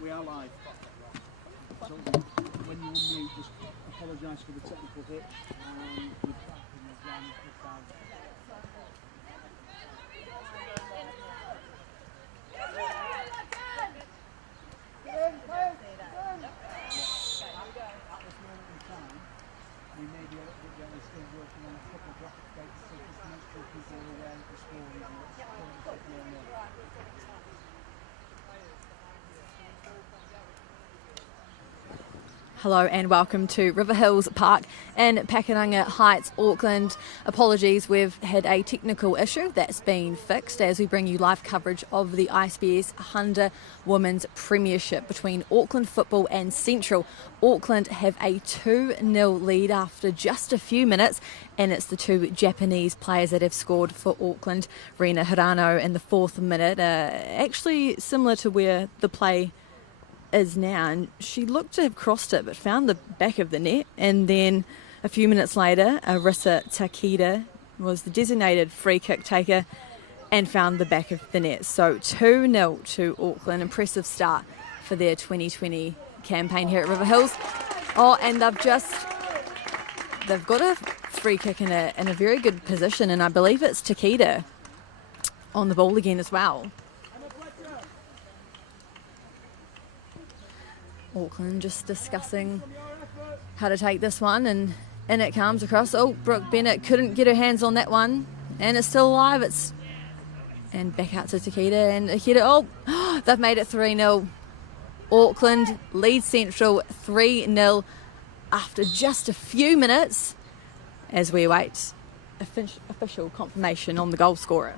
We are live. So when you unmute, just apologise for the technical hitch. We're back in the ground this time. At this moment in time, we may be a little bit generally still working on a couple of graphic dates, so just to make sure people are aware of the score and what's currently going on. Hello and welcome to River Hills Park in Pakuranga Heights, Auckland. Apologies, we've had a technical issue that's been fixed as we bring you live coverage of the ISPS Handa Women's Premiership between Auckland Football and Central. Auckland have a 2-0 lead after just a few minutes, and it's the two Japanese players that have scored for Auckland. Rina Hirano in the 4th minute, actually similar to where the play is now, and she looked to have crossed it but found the back of the net, and then a few minutes later Arisa Takeda was the designated free kick taker and found the back of the net. So 2-0 to Auckland. Impressive start for their 2020 campaign here at River Hills. And they've got a free kick in a very good position, and I believe it's Takeda on the ball again as well. Auckland just discussing how to take this one, and in it comes across. Oh, Brooke Bennett couldn't get her hands on that one, and it's still alive. And back out to Takeda, and Takeda, oh, they've made it 3-0. Auckland lead Central 3-0 after just a few minutes as we await official confirmation on the goal scorer.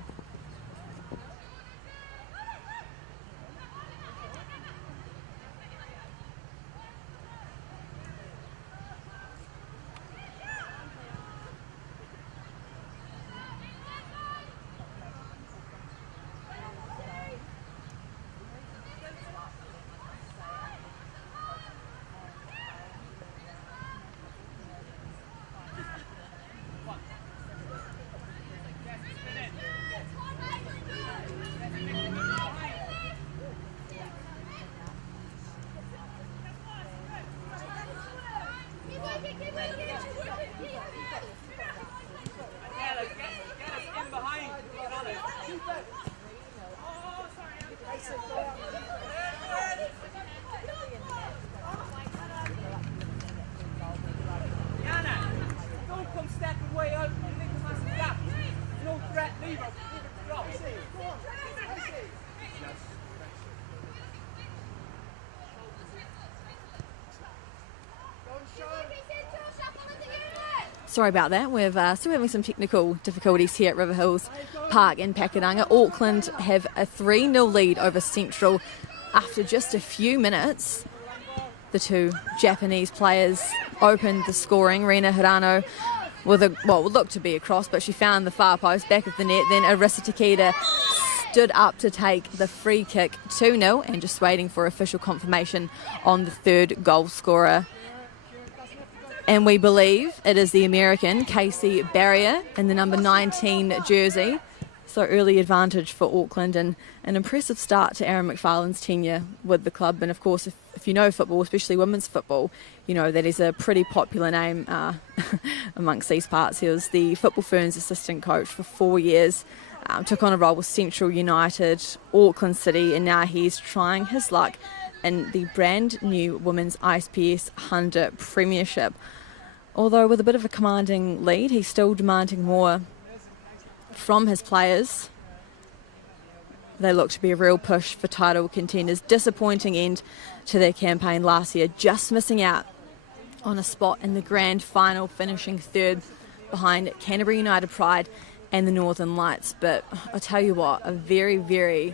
Sorry about that. We're still having some technical difficulties here at River Hills Park in Pakuranga. Auckland have a 3-0 lead over Central after just a few minutes. The two Japanese players opened the scoring. Rina Hirano with what would look to be a cross, but she found the far post, back of the net. Then Arisa Takeda stood up to take the free kick, 2-0, and just waiting for official confirmation on the third goal scorer. And we believe it is the American Casey Barrier in the number 19 jersey. So early advantage for Auckland, and an impressive start to Aaron McFarlane's tenure with the club. And of course, if you know football, especially women's football, you know that he's a pretty popular name amongst these parts. He was the Football Ferns assistant coach for 4 years, took on a role with Central United, Auckland City, and now he's trying his luck in the brand new Women's ISPS Handa Premiership. Although with a bit of a commanding lead, he's still demanding more from his players. They look to be a real push for title contenders. Disappointing end to their campaign last year, just missing out on a spot in the grand final, finishing third behind Canterbury United Pride and the Northern Lights. But I'll tell you what, a very, very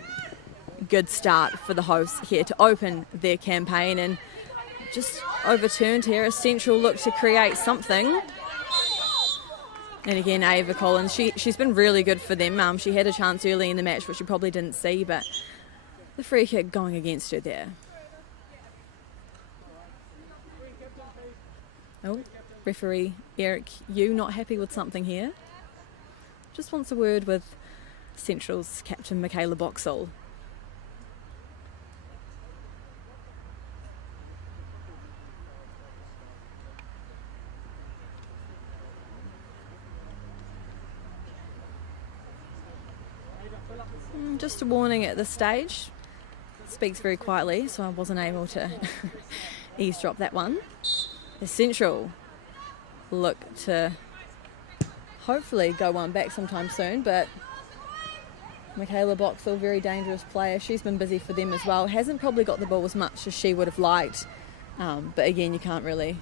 good start for the hosts here to open their campaign, and just overturned here as Central look to create something. And again, Ava Collins, she's been really good for them. She had a chance early in the match, which you probably didn't see, but the free kick going against her there. Oh, referee Eric Yu not happy with something here. Just wants a word with Central's captain Michaela Boxall. Just a warning at this stage. Speaks very quietly, so I wasn't able to eavesdrop that one. The Central look to hopefully go one back sometime soon, but Michaela Boxall, very dangerous player. She's been busy for them as well. Hasn't probably got the ball as much as she would have liked, but again, you can't really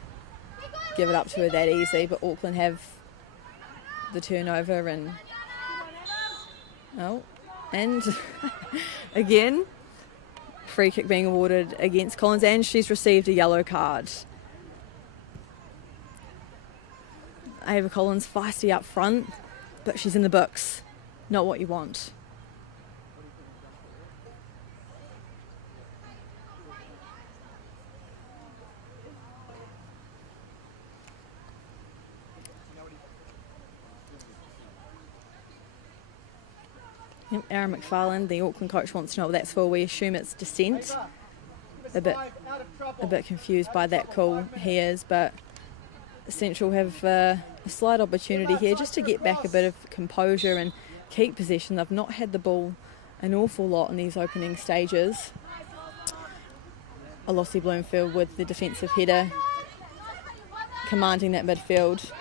give it up to her that easy. But Auckland have the turnover and again, free kick being awarded against Collins, and she's received a yellow card. Ava Collins feisty up front, but she's in the books. Not what you want. Yep, Aaron McFarlane, the Auckland coach, wants to know what that's for. We assume it's dissent. A bit confused by that call he is, but Central have a slight opportunity here just to get back a bit of composure and keep possession. They've not had the ball an awful lot in these opening stages. Olossi Bloomfield with the defensive header, commanding that midfield.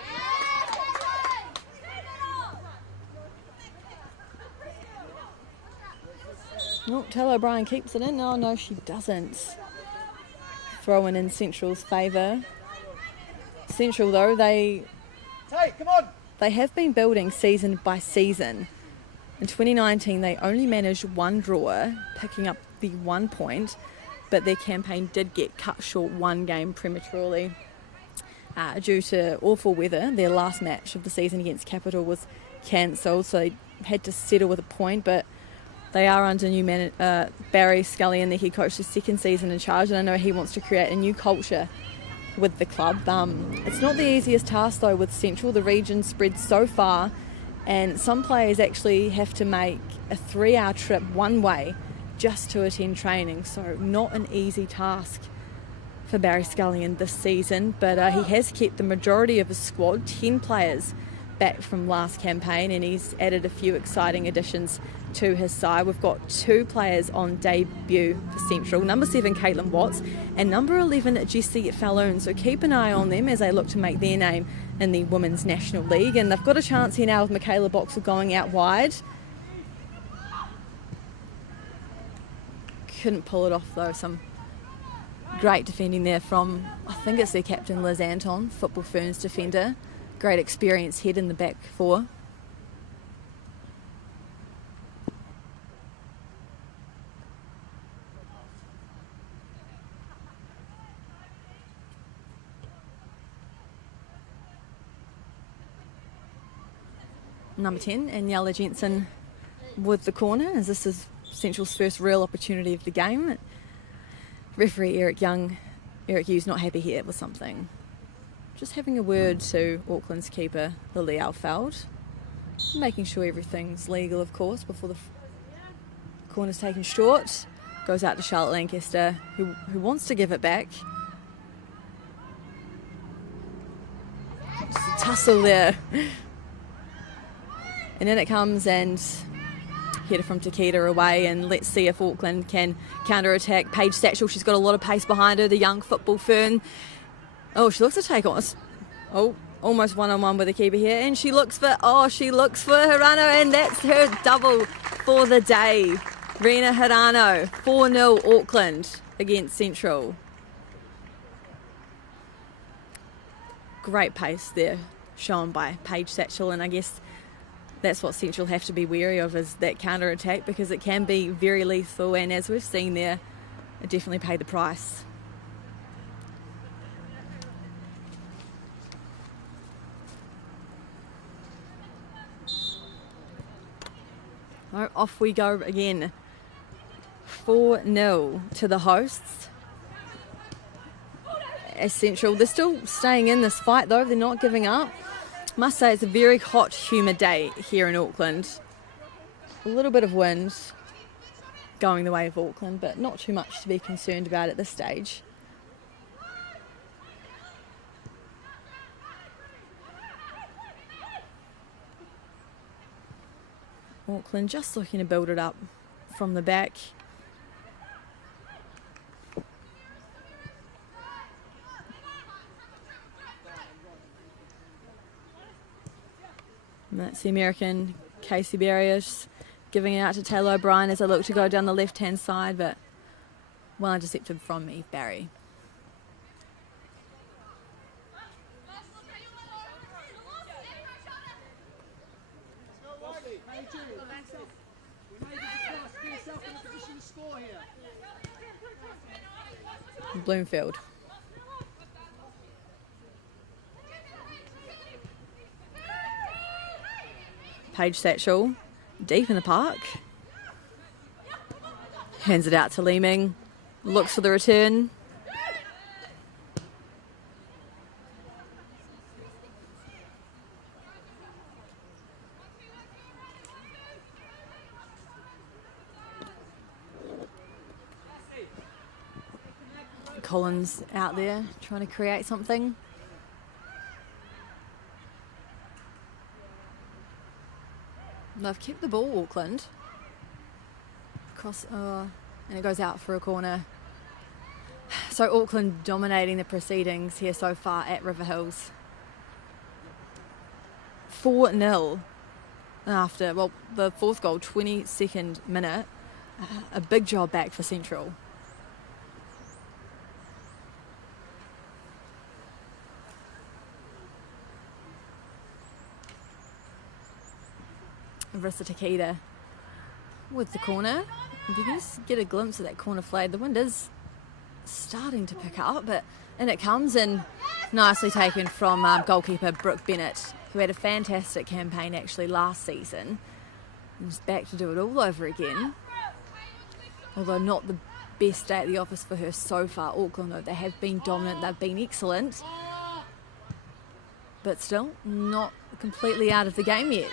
Oh, Tell O'Brien keeps it in. Oh, no, she doesn't. Throwing in Central's favour. Central, though, they have been building season by season. In 2019, they only managed one draw, picking up the 1 point, but their campaign did get cut short one game prematurely due to awful weather. Their last match of the season against Capital was cancelled, so they had to settle with a point, but they are under new Barry Scullion, the head coach, his second season in charge, and I know he wants to create a new culture with the club. It's not the easiest task, though, with Central. The region spreads so far, and some players actually have to make a 3-hour trip one way just to attend training, so not an easy task for Barry Scullion this season, but he has kept the majority of his squad, 10 players, back from last campaign, and he's added a few exciting additions to his side. We've got 2 players on debut for Central, number 7 Caitlin Watts and number 11 Jessie Falloon, so keep an eye on them as they look to make their name in the Women's National League. And they've got a chance here now with Michaela Boxall going out wide. Couldn't pull it off, though. Some great defending there from, I think it's their captain Liz Anton, Football Ferns defender. Great experience head in the back four. Number 10, Aniela Jensen with the corner, as this is Central's first real opportunity of the game. Referee Eric Hughes not happy here with something. Just having a word to Auckland's keeper, Lily Alfeld, making sure everything's legal, of course, before the corner's taken short. Goes out to Charlotte Lancaster, who wants to give it back. Just a tussle there. And in it comes, and header from Takeda away, and let's see if Auckland can counter-attack. Paige Satchel, she's got a lot of pace behind her, the young football fern. Oh, she looks to take on us. Oh, almost one-on-one with the keeper here, and she looks for Hirano, and that's her double for the day. Rena Hirano, 4-0 Auckland against Central. Great pace there shown by Paige Satchel, and I guess that's what Central have to be wary of, is that counter-attack, because it can be very lethal, and as we've seen there, it definitely paid the price. Oh, off we go again. 4-0 to the hosts. As Central, they're still staying in this fight, though. They're not giving up. Must say it's a very hot, humid day here in Auckland. A little bit of wind going the way of Auckland, but not too much to be concerned about at this stage. Auckland just looking to build it up from the back. And that's the American Casey Barriers giving it out to Taylor O'Brien as they look to go down the left-hand side, but well intercepted from Eve Barry. Bloomfield. Paige Satchel, deep in the park. Hands it out to Leeming. Looks for the return. Collins out there trying to create something. They've kept the ball, Auckland. Cross, and it goes out for a corner. So Auckland dominating the proceedings here so far at River Hills. 4-0 after, well, the fourth goal, 22nd minute. A big job back for Central. Rissa Takeda with the corner. If you can just get a glimpse of that corner flag, the wind is starting to pick up, but in it comes, and nicely taken from goalkeeper Brooke Bennett, who had a fantastic campaign actually last season. And is back to do it all over again. Although not the best day at the office for her so far. Auckland, though, they have been dominant, they've been excellent, but still not completely out of the game yet.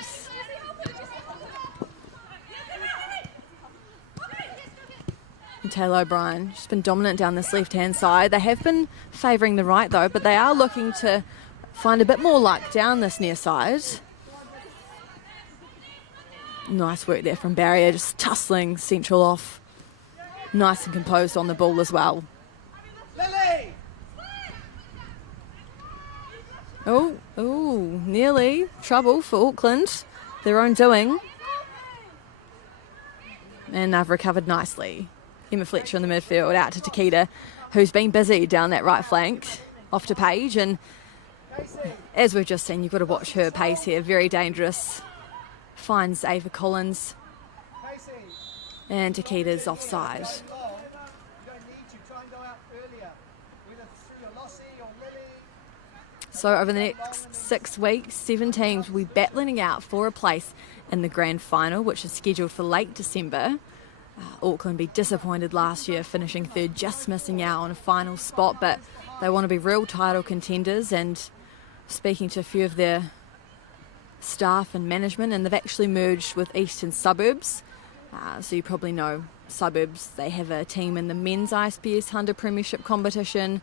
And Taylor O'Brien, she's been dominant down this left-hand side. They have been favouring the right, though, but they are looking to find a bit more luck down this near side. Nice work there from Barrier, just tussling Central off. Nice and composed on the ball as well. Oh, nearly trouble for Auckland. Their own doing. And they've recovered nicely. Emma Fletcher in the midfield, out to Takeda, who's been busy down that right flank, off to Paige, and as we've just seen, you've got to watch her pace here, very dangerous. Finds Ava Collins, and Takeda's offside. So over the next 6 weeks, 7 teams will be battling out for a place in the grand final, which is scheduled for late December. Auckland be disappointed last year, finishing third, just missing out on a final spot, but they want to be real title contenders. And speaking to a few of their staff and management, and they've actually merged with Eastern Suburbs. So you probably know Suburbs. They have a team in the men's ISPS Handa Premiership competition.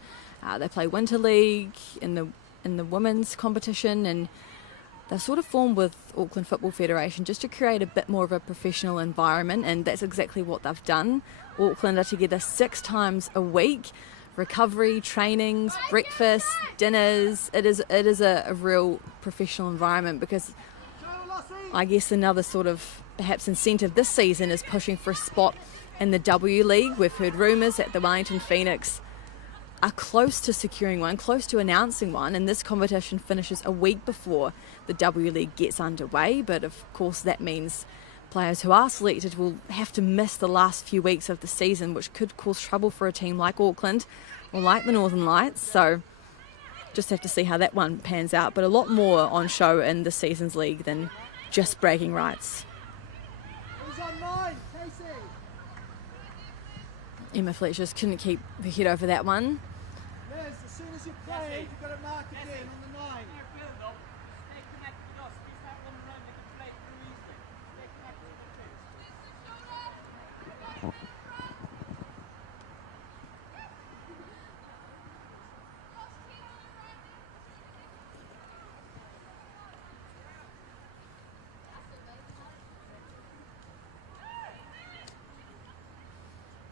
They play Winter League in the women's competition, and they've sort of formed with Auckland Football Federation just to create a bit more of a professional environment, and that's exactly what they've done. Auckland are together 6 times a week. Recovery, trainings, breakfast, dinners. It is a real professional environment, because I guess another sort of perhaps incentive this season is pushing for a spot in the W League. We've heard rumours that the Wellington Phoenix are close to securing one, close to announcing one, and this competition finishes a week before the W League gets underway. But of course that means players who are selected will have to miss the last few weeks of the season, which could cause trouble for a team like Auckland or like the Northern Lights. So just have to see how that one pans out, but a lot more on show in this season's league than just bragging rights. Emma Fletcher just couldn't keep her head over that one. Liz, as soon as you play, you've got to mark it in on the 9.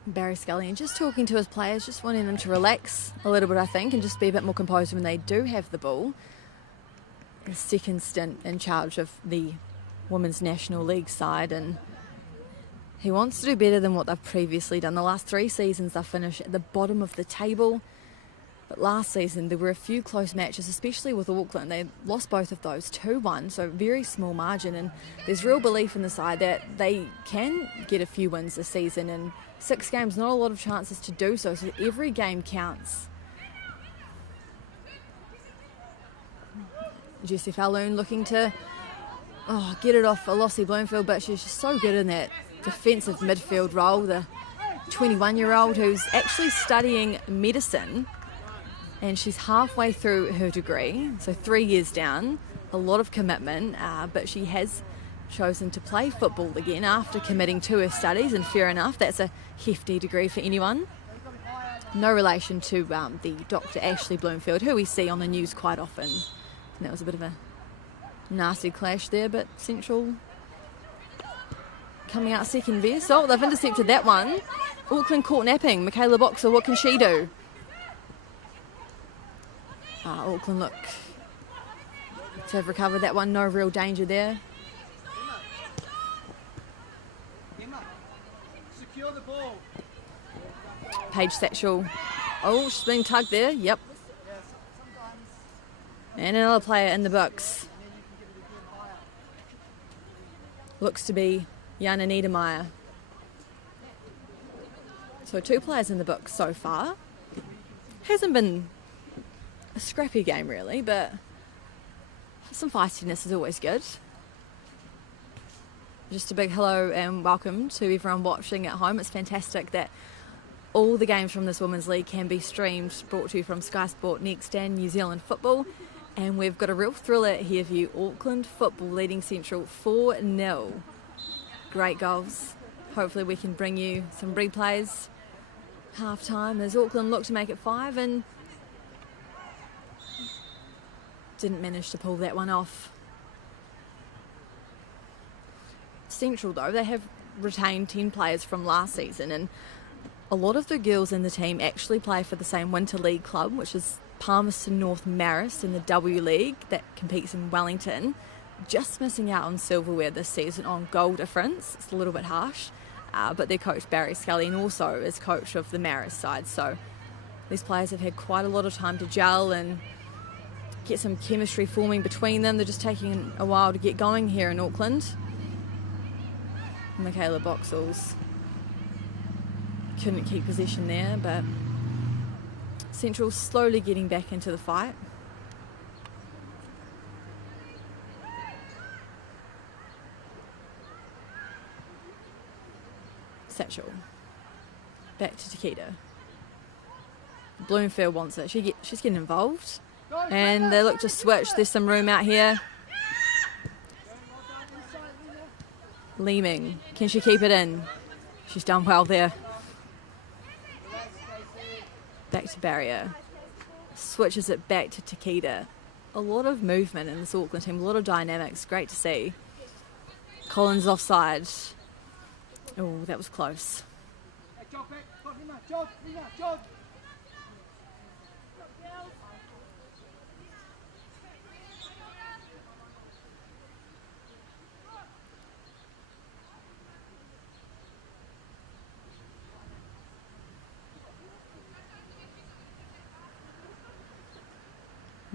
Barry Scully, and just talking to his players, just wanting them to relax a little bit, I think, and just be a bit more composed when they do have the ball. His second stint in charge of the Women's National League side, and he wants to do better than what they've previously done. The last 3 seasons they've finished at the bottom of the table, but last season there were a few close matches, especially with Auckland. They lost both of those 2-1, so very small margin, and there's real belief in the side that they can get a few wins this season, and 6 games, not a lot of chances to do so every game counts. Jessie Falloon looking to get it off Elossie Bloomfield, but she's just so good in that defensive midfield role. The 21-year-old who's actually studying medicine, and she's halfway through her degree, so 3 years down, a lot of commitment, but she has chosen to play football again after committing to her studies, and fair enough, that's a hefty degree for anyone. No relation to the Dr. Ashley Bloomfield, who we see on the news quite often. And that was a bit of a nasty clash there, but Central coming out second there. So they've intercepted that one. Auckland caught napping. Michaela Boxer, what can she do? Auckland look to have recovered that one. No real danger there. Secure the ball. Paige Satchel. Oh, she's being tugged there. Yep. And another player in the box. Looks to be Jana Niedermeyer. So 2 players in the book so far. Hasn't been a scrappy game really, but some feistiness is always good. Just a big hello and welcome to everyone watching at home. It's fantastic that all the games from this Women's League can be streamed, brought to you from Sky Sport Next and New Zealand Football. And we've got a real thriller here for you. Auckland Football leading Central 4-0. Great goals. Hopefully we can bring you some replays. Half time as Auckland look to make it 5 and didn't manage to pull that one off. Central though, they have retained 10 players from last season, and a lot of the girls in the team actually play for the same Winter League club, which is Palmerston North Marist in the W League that competes in Wellington. Just missing out on silverware this season on goal difference. It's a little bit harsh, but their coach Barry Scully and also is coach of the Marist side, so these players have had quite a lot of time to gel and get some chemistry forming between them. They're just taking a while to get going here in Auckland. Michaela Boxells couldn't keep possession there, but Central slowly getting back into the fight. Satchel. Back to Takeda. Bloomfield wants it. She's getting involved. And they look to switch. There's some room out here. Leeming. Can she keep it in? She's done well there. Back to Barrier. Switches it back to Takeda. A lot of movement in this Auckland team. A lot of dynamics. Great to see. Collins offside. Oh, that was close.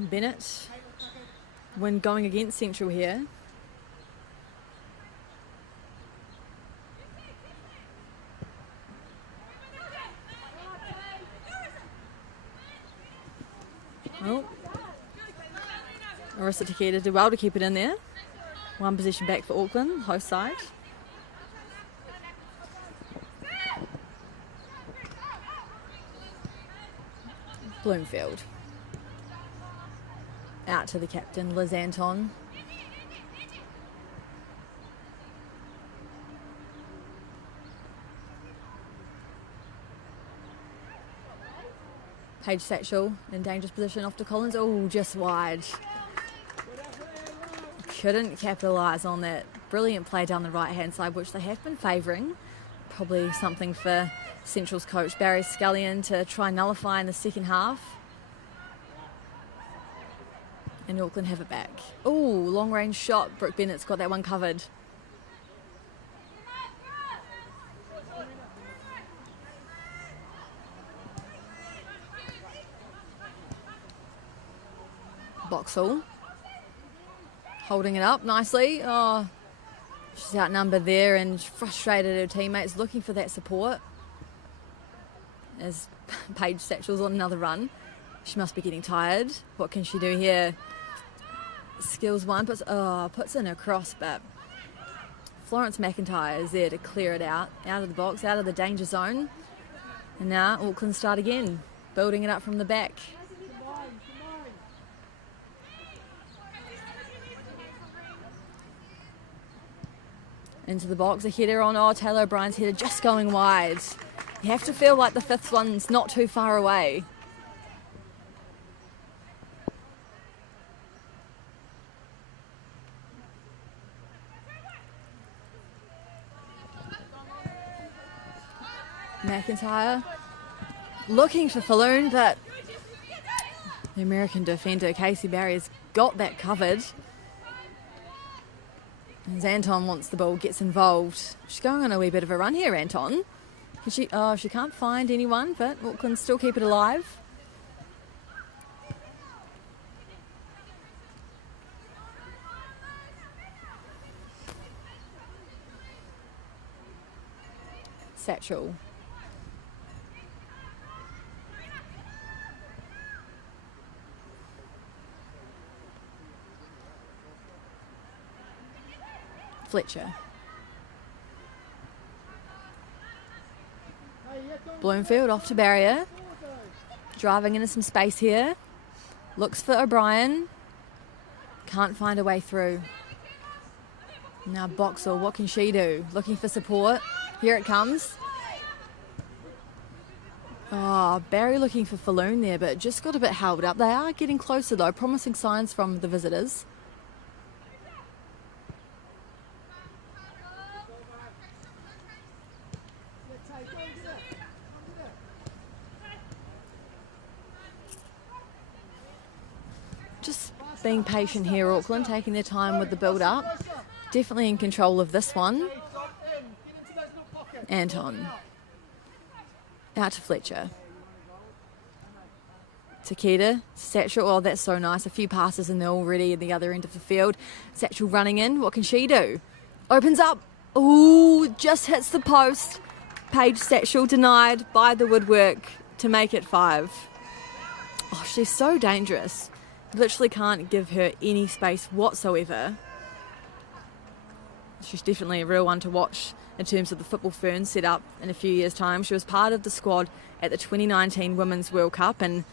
Bennett, when going against Central here. Oh, Arissa Takeda did well to keep it in there. One possession back for Auckland, host side. Bloomfield. Out to the captain, Liz Anton. Paige Satchel in dangerous position off to Collins. Oh, just wide. Couldn't capitalise on that brilliant play down the right-hand side, which they have been favouring. Probably something for Central's coach Barry Scullion to try and nullify in the second half. And Auckland have it back. Oh, long range shot. Brooke Bennett's got that one covered. Boxall holding it up nicely. Oh, she's outnumbered there and frustrated her teammates, looking for that support. As Paige Satchel's on another run. She must be getting tired. What can she do here? Skills one, puts in her cross, but Florence McIntyre is there to clear it out of the box, out of the danger zone. And now Auckland start again, building it up from the back. Into the box, a header on, Taylor O'Brien's header just going wide. You have to feel like the fifth one's not too far away. McIntyre looking for Falloon, but the American defender Casey Barry's got that covered. As Anton wants the ball, gets involved. She's going on a wee bit of a run here, Anton. She can't find anyone, but Auckland still keep it alive. Satchel. Fletcher. Bloomfield off to Barrier. Driving into some space here. Looks for O'Brien. Can't find a way through. Now Boxall, what can she do? Looking for support. Here it comes. Oh, Barry looking for Falloon there, but just got a bit held up. They are getting closer though, promising signs from the visitors. Just being patient here, Auckland, taking their time with the build-up. Definitely in control of this one. Anton. Out to Fletcher. Takeda. Satchel. Oh, that's so nice. A few passes in there already at the other end of the field. Satchel running in. What can she do? Opens up. Ooh, just hits the post. Paige Satchel denied by the woodwork to make it 5. Oh, she's so dangerous. Literally can't give her any space whatsoever. She's definitely a real one to watch in terms of the football Ferns set up in a few years' time. She was part of the squad at the 2019 Women's World Cup and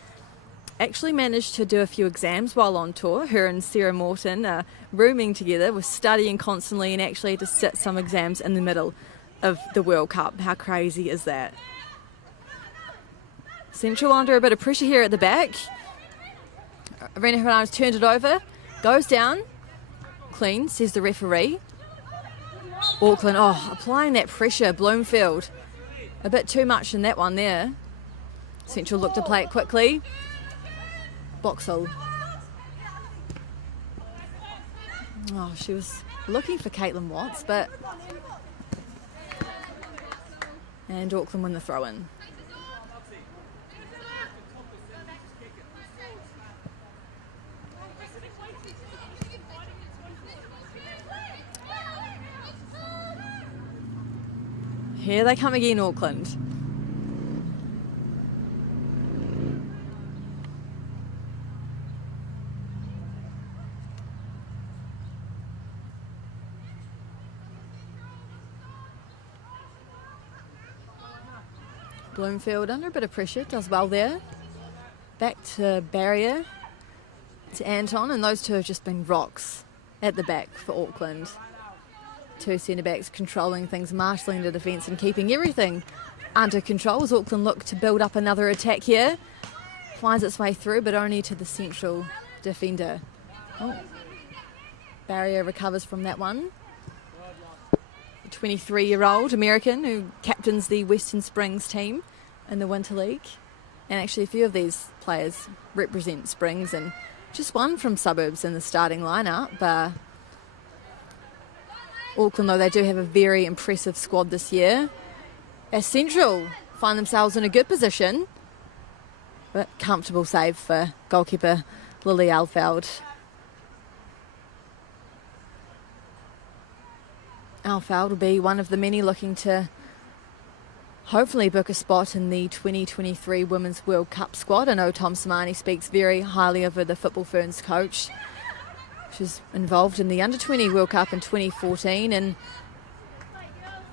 actually managed to do a few exams while on tour. Her and Sarah Morton rooming together, were studying constantly and actually had to sit some exams in the middle of the World Cup. How crazy is that? Central under a bit of pressure here at the back. Arena Hernandez turned it over, goes down, clean, says the referee. Auckland, applying that pressure. Bloomfield, a bit too much in that one there. Central looked to play it quickly. Boxall. Oh, she was looking for Caitlin Watts, but... And Auckland win the throw-in. Here they come again, Auckland. Bloomfield under a bit of pressure, does well there. Back to Barrier, to Anton, and those two have just been rocks at the back for Auckland. Two centre-backs controlling things, marshalling the defence and keeping everything under control as Auckland look to build up another attack here. Finds its way through, but only to the central defender. Oh. Barrier recovers from that one. 23-year-old American who captains the Western Springs team in the Winter League. And actually a few of these players represent Springs, and just one from Suburbs in the starting lineup. Auckland, though, they do have a very impressive squad this year. As Central find themselves in a good position, but comfortable save for goalkeeper Lily Alfeld. Alfeld will be one of the many looking to hopefully book a spot in the 2023 Women's World Cup squad. I know Tom Samani speaks very highly of her, the Football Ferns coach. She's involved in the Under-20 World Cup in 2014 and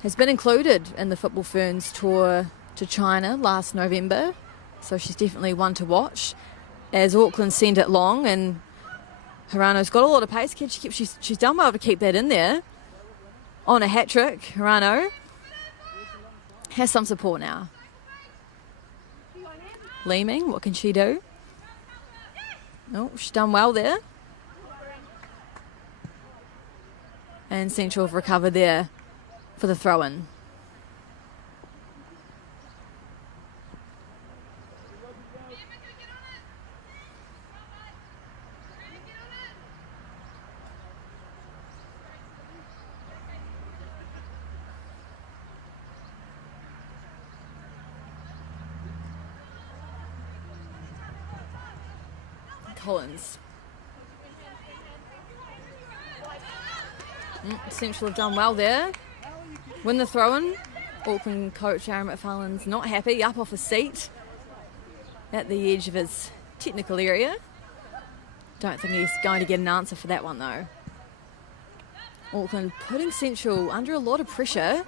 has been included in the Football Ferns tour to China last November. So she's definitely one to watch as Auckland send it long, and Hirano's got a lot of pace. She's done well to keep that in there. On a hat-trick, Hirano has some support now. Leeming, what can she do? Oh, she's done well there. And Central have recovered there for the throw-in. Collins. Central have done well there. Win the throw-in. Auckland coach Aaron McFarlane's not happy, up off his seat at the edge of his technical area. Don't think he's going to get an answer for that one though. Auckland putting Central under a lot of pressure,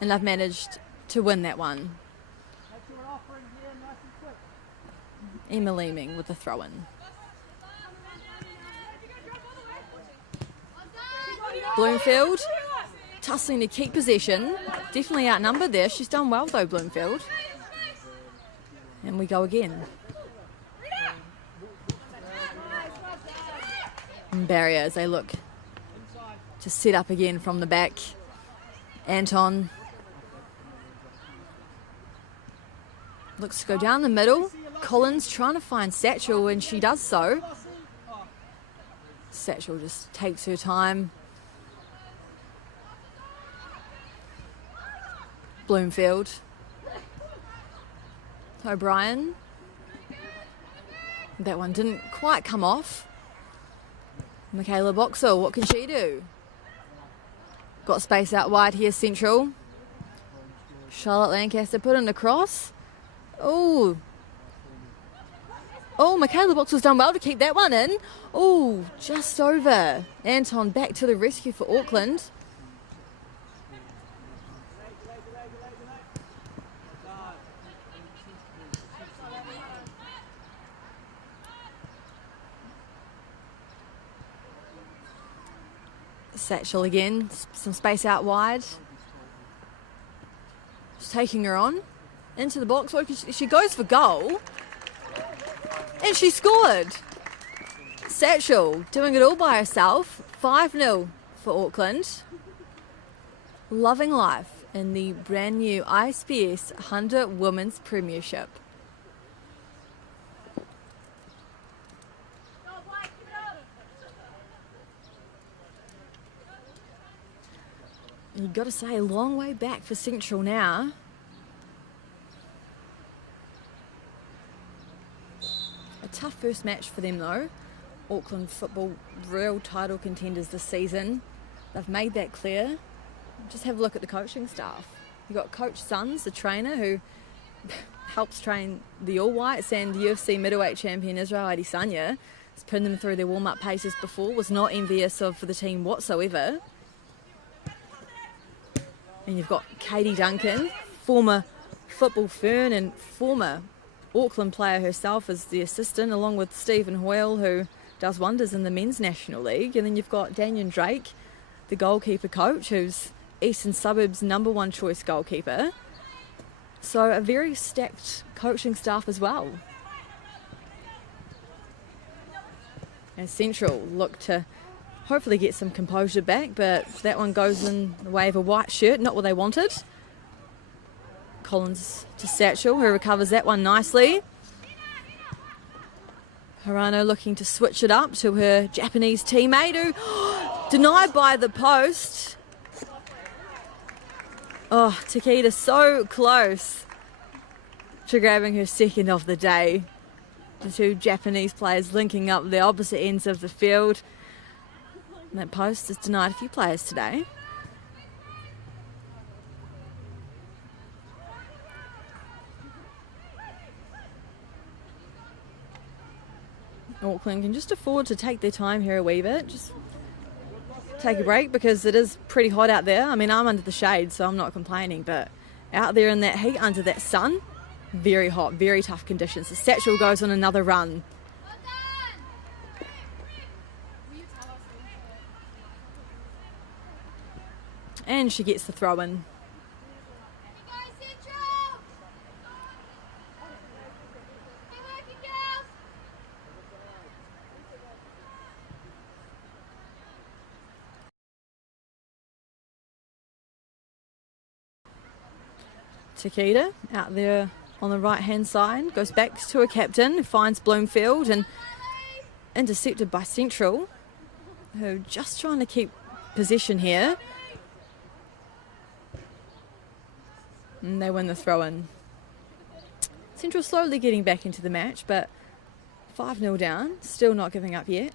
and they've managed to win that one. Emma Leeming with the throw-in. Bloomfield tussling to keep possession. Definitely outnumbered there. She's done well though, Bloomfield. And we go again. And barrier as they look to set up again from the back. Anton looks to go down the middle. Collins trying to find Satchel, and she does so. Satchel just takes her time. Bloomfield. O'Brien. That one didn't quite come off. Michaela Boxall, what can she do? Got space out wide here, Central. Charlotte Lancaster put in a cross. Oh, Michaela Boxall's done well to keep that one in. Oh, just over. Anton back to the rescue for Auckland. Satchel again, some space out wide. Just taking her on into the box. She goes for goal. And she scored. Satchel doing it all by herself. 5-0 for Auckland. Loving life in the brand new ISPS Handa Women's Premiership. You've got to say, a long way back for Central now. A tough first match for them though. Auckland football real title contenders this season. They've made that clear. Just have a look at the coaching staff. You've got Coach Sons, the trainer who helps train the All Whites, and UFC middleweight champion Israel Adesanya has put them through their warm-up paces before, was not envious of for the team whatsoever. And you've got Katie Duncan, former Football Fern and former Auckland player herself as the assistant, along with Stephen Hoyle, who does wonders in the Men's National League. And then you've got Daniel Drake, the goalkeeper coach, who's Eastern Suburbs' #1 choice goalkeeper. So a very stacked coaching staff as well. And Central look to hopefully get some composure back, but that one goes in the way of a white shirt, not what they wanted. Collins to Satchel, who recovers that one nicely. Hirano looking to switch it up to her Japanese teammate, who denied by the post. Oh, Takeda so close to grabbing her second of the day. The two Japanese players linking up the opposite ends of the field. And that post has denied a few players today. Auckland can just afford to take their time here a wee bit. Just take a break because it is pretty hot out there. I mean, I'm under the shade, so I'm not complaining, but out there in that heat, under that sun, very hot, very tough conditions. The Satchel goes on another run. And she gets the throw in. Takeda out there on the right hand side, goes back to a captain, finds Bloomfield and intercepted by Central, who just trying to keep possession here. And they win the throw in. Central slowly getting back into the match, but 5-0 down, still not giving up yet.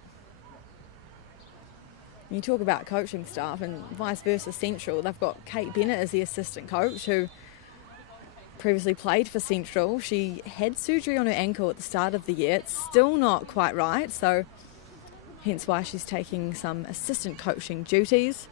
You talk about coaching staff and vice versa Central, they've got Kate Bennett as the assistant coach, who previously played for Central. She had surgery on her ankle at the start of the year. It's still not quite right, so hence why she's taking some assistant coaching duties.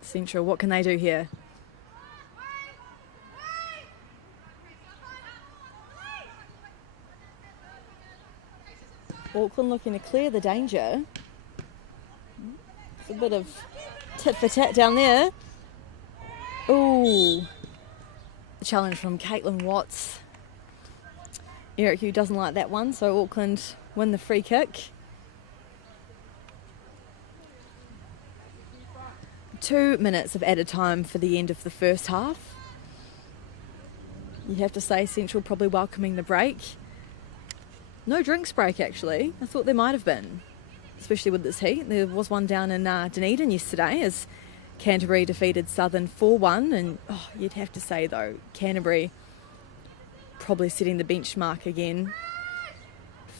Central, what can they do here? Auckland looking to clear the danger. It's a bit of tit for tat down there. Ooh. A challenge from Caitlin Watts. Eric Hugh doesn't like that one, so Auckland win the free kick. 2 minutes of added time for the end of the first half. You'd have to say Central probably welcoming the break. No drinks break, actually. I thought there might have been, especially with this heat. There was one down in Dunedin yesterday as Canterbury defeated Southern 4-1. And you'd have to say, though, Canterbury probably setting the benchmark again.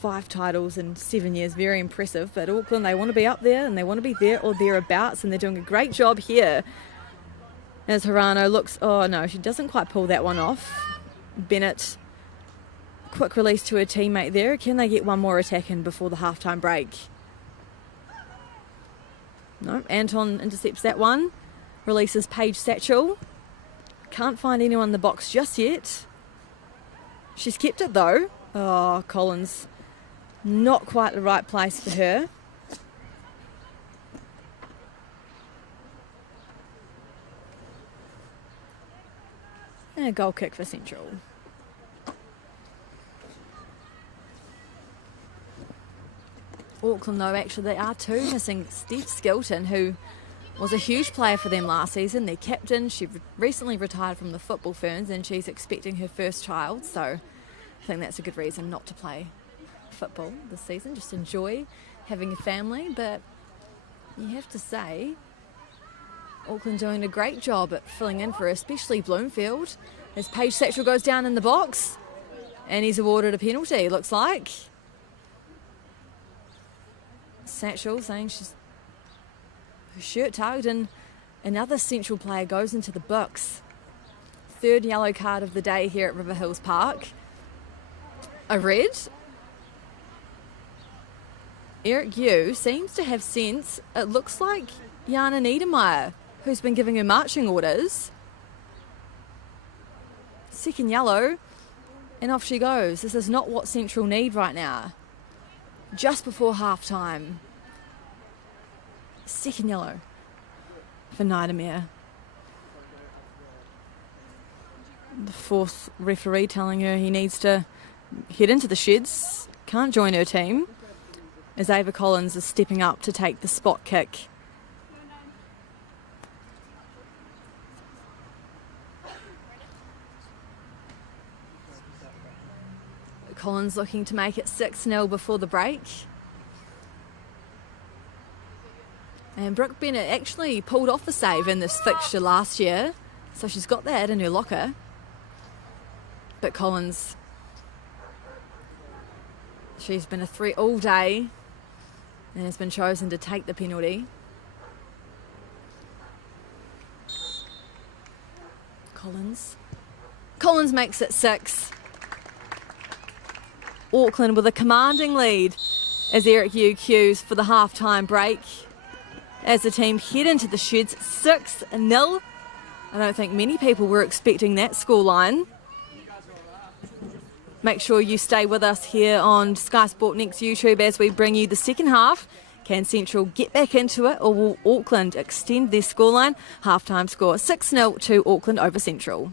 5 titles in 7 years, very impressive. But Auckland, they want to be up there and they want to be there or thereabouts, and they're doing a great job here. As Hirano looks, oh no, she doesn't quite pull that one off. Bennett, quick release to her teammate there. Can they get one more attack in before the halftime break? No, Anton intercepts that one. Releases Paige Satchel. Can't find anyone in the box just yet. She's kept it though. Oh, Collins. Not quite the right place for her. And a goal kick for Central. Auckland, though, actually, they are too missing Steph Skilton, who was a huge player for them last season. Their captain, she recently retired from the Football Ferns and she's expecting her first child. So I think that's a good reason not to play football this season. Just enjoy having a family. But you have to say, Auckland doing a great job at filling in for especially Bloomfield. As Paige Satchel goes down in the box and he's awarded a penalty, it looks like. Satchel saying she's her shirt tugged, and another Central player goes into the books. 3rd yellow card of the day here at River Hills Park. A red. Eric Yu seems to have sense. It looks like Jana Niedermeyer, who's been giving her marching orders. 2nd yellow, and off she goes. This is not what Central need right now. Just before half time. 2nd yellow for Niedermeyer. The fourth referee telling her he needs to head into the sheds, can't join her team, as Ava Collins is stepping up to take the spot kick. Collins looking to make it 6-0 before the break. And Brooke Bennett actually pulled off a save in this fixture last year, so she's got that in her locker. But Collins, she's been a threat all day and has been chosen to take the penalty. Collins makes it 6. Auckland with a commanding lead as Eric Yu cues for the half-time break. As the team head into the sheds, 6-0. I don't think many people were expecting that scoreline. Make sure you stay with us here on Sky Sport Next YouTube as we bring you the second half. Can Central get back into it, or will Auckland extend their scoreline? Half-time score 6-0 to Auckland over Central.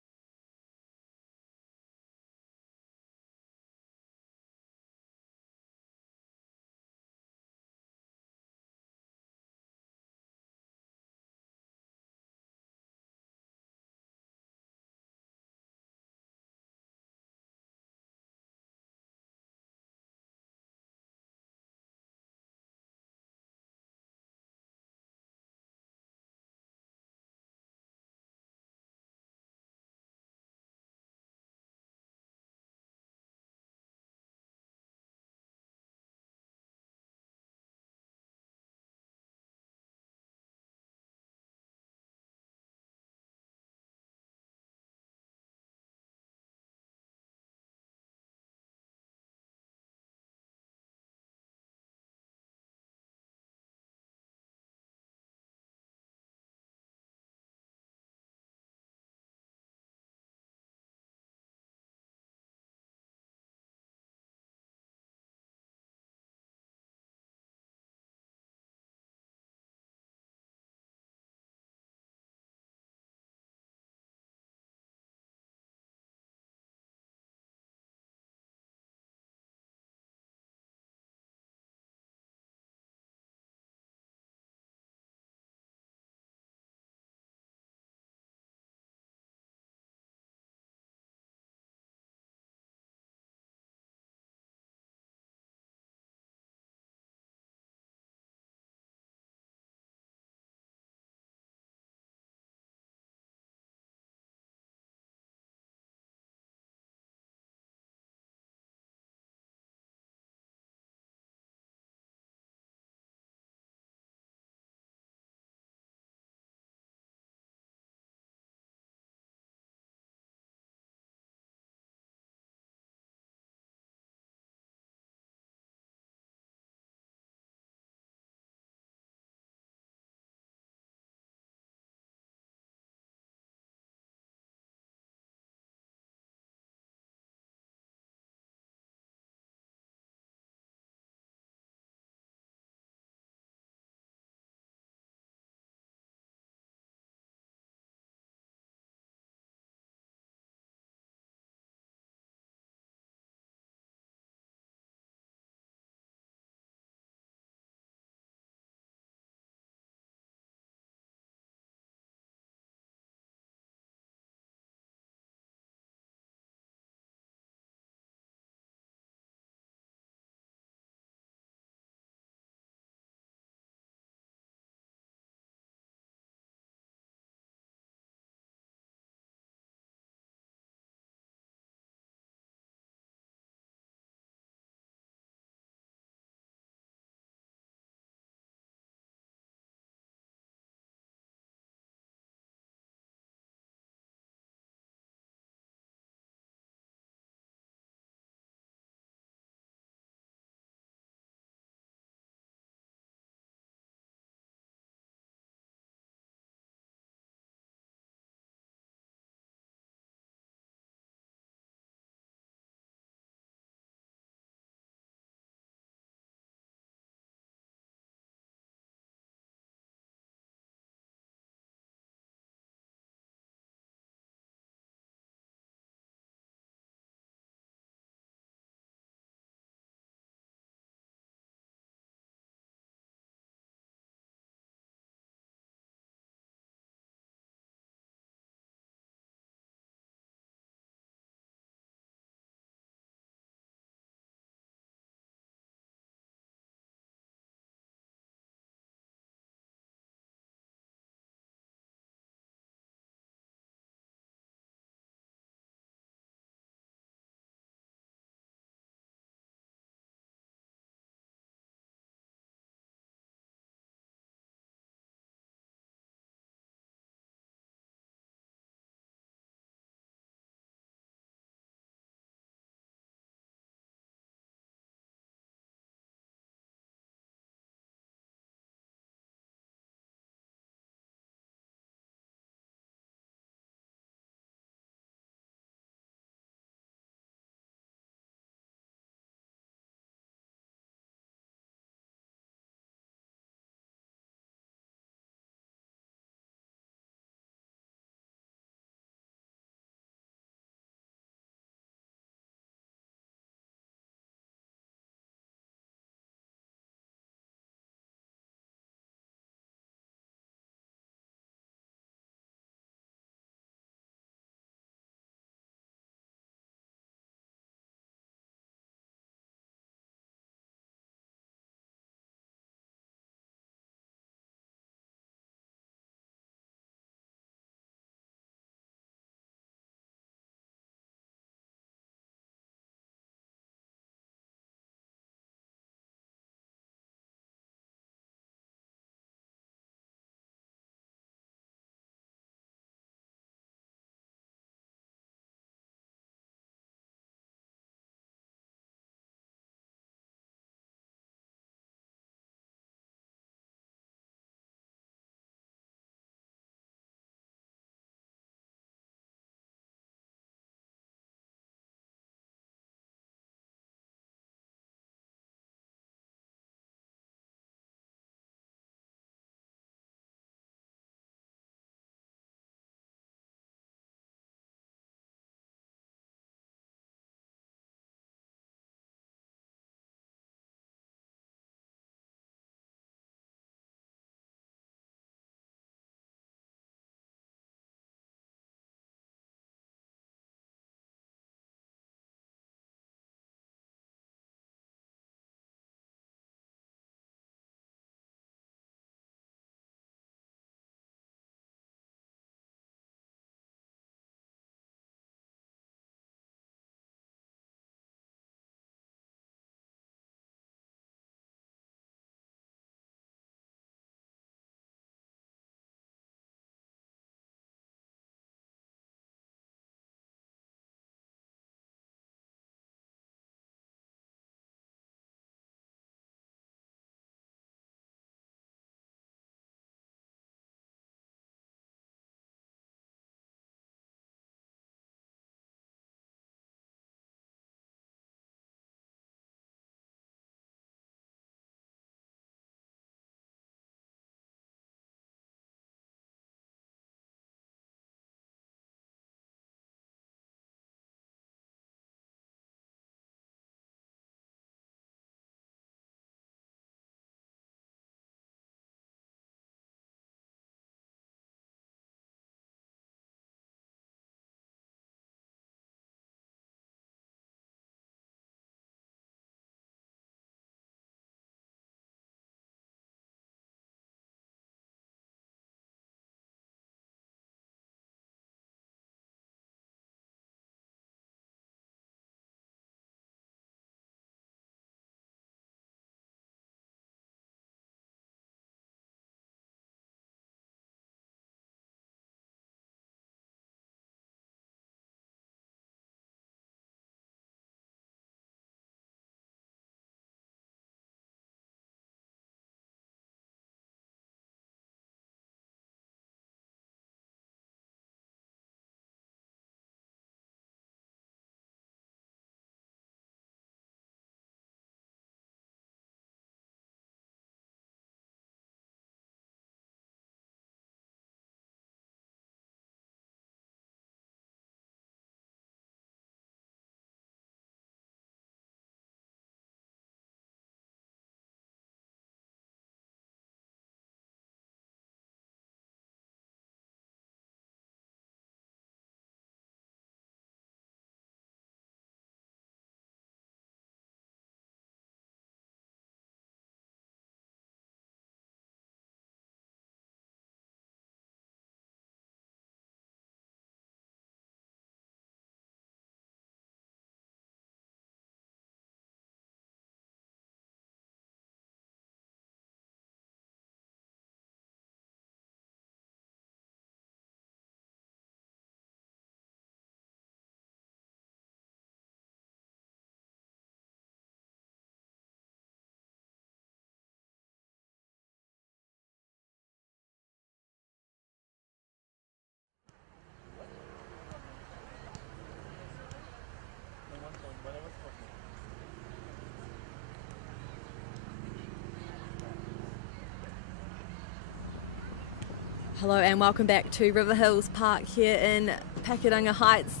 Hello and welcome back to River Hills Park here in Pakiranga Heights,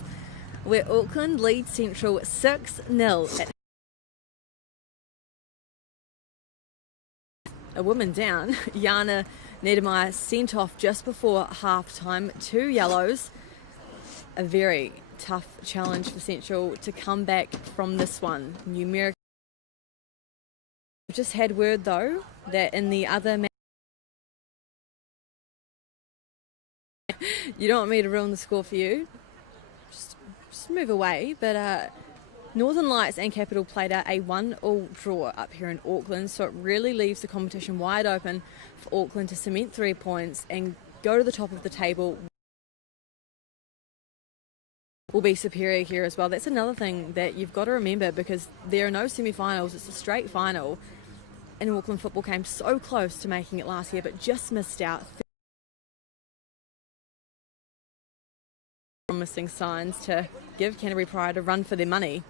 where Auckland leads Central 6-0. A woman down, Yana Nedemai sent off just before half-time, 2 yellows. A very tough challenge for Central to come back from this one. Numeric. I've just had word though that in the other match, you don't want me to ruin the score for you, just move away, but Northern Lights and Capital played out a 1-1 draw up here in Auckland, so it really leaves the competition wide open for Auckland to cement 3 points and go to the top of the table. Will be superior here as well. That's another thing that you've got to remember, because there are no semi-finals, it's a straight final, and Auckland football came so close to making it last year but just missed out. Promising signs to give Canterbury Pride a run for their money.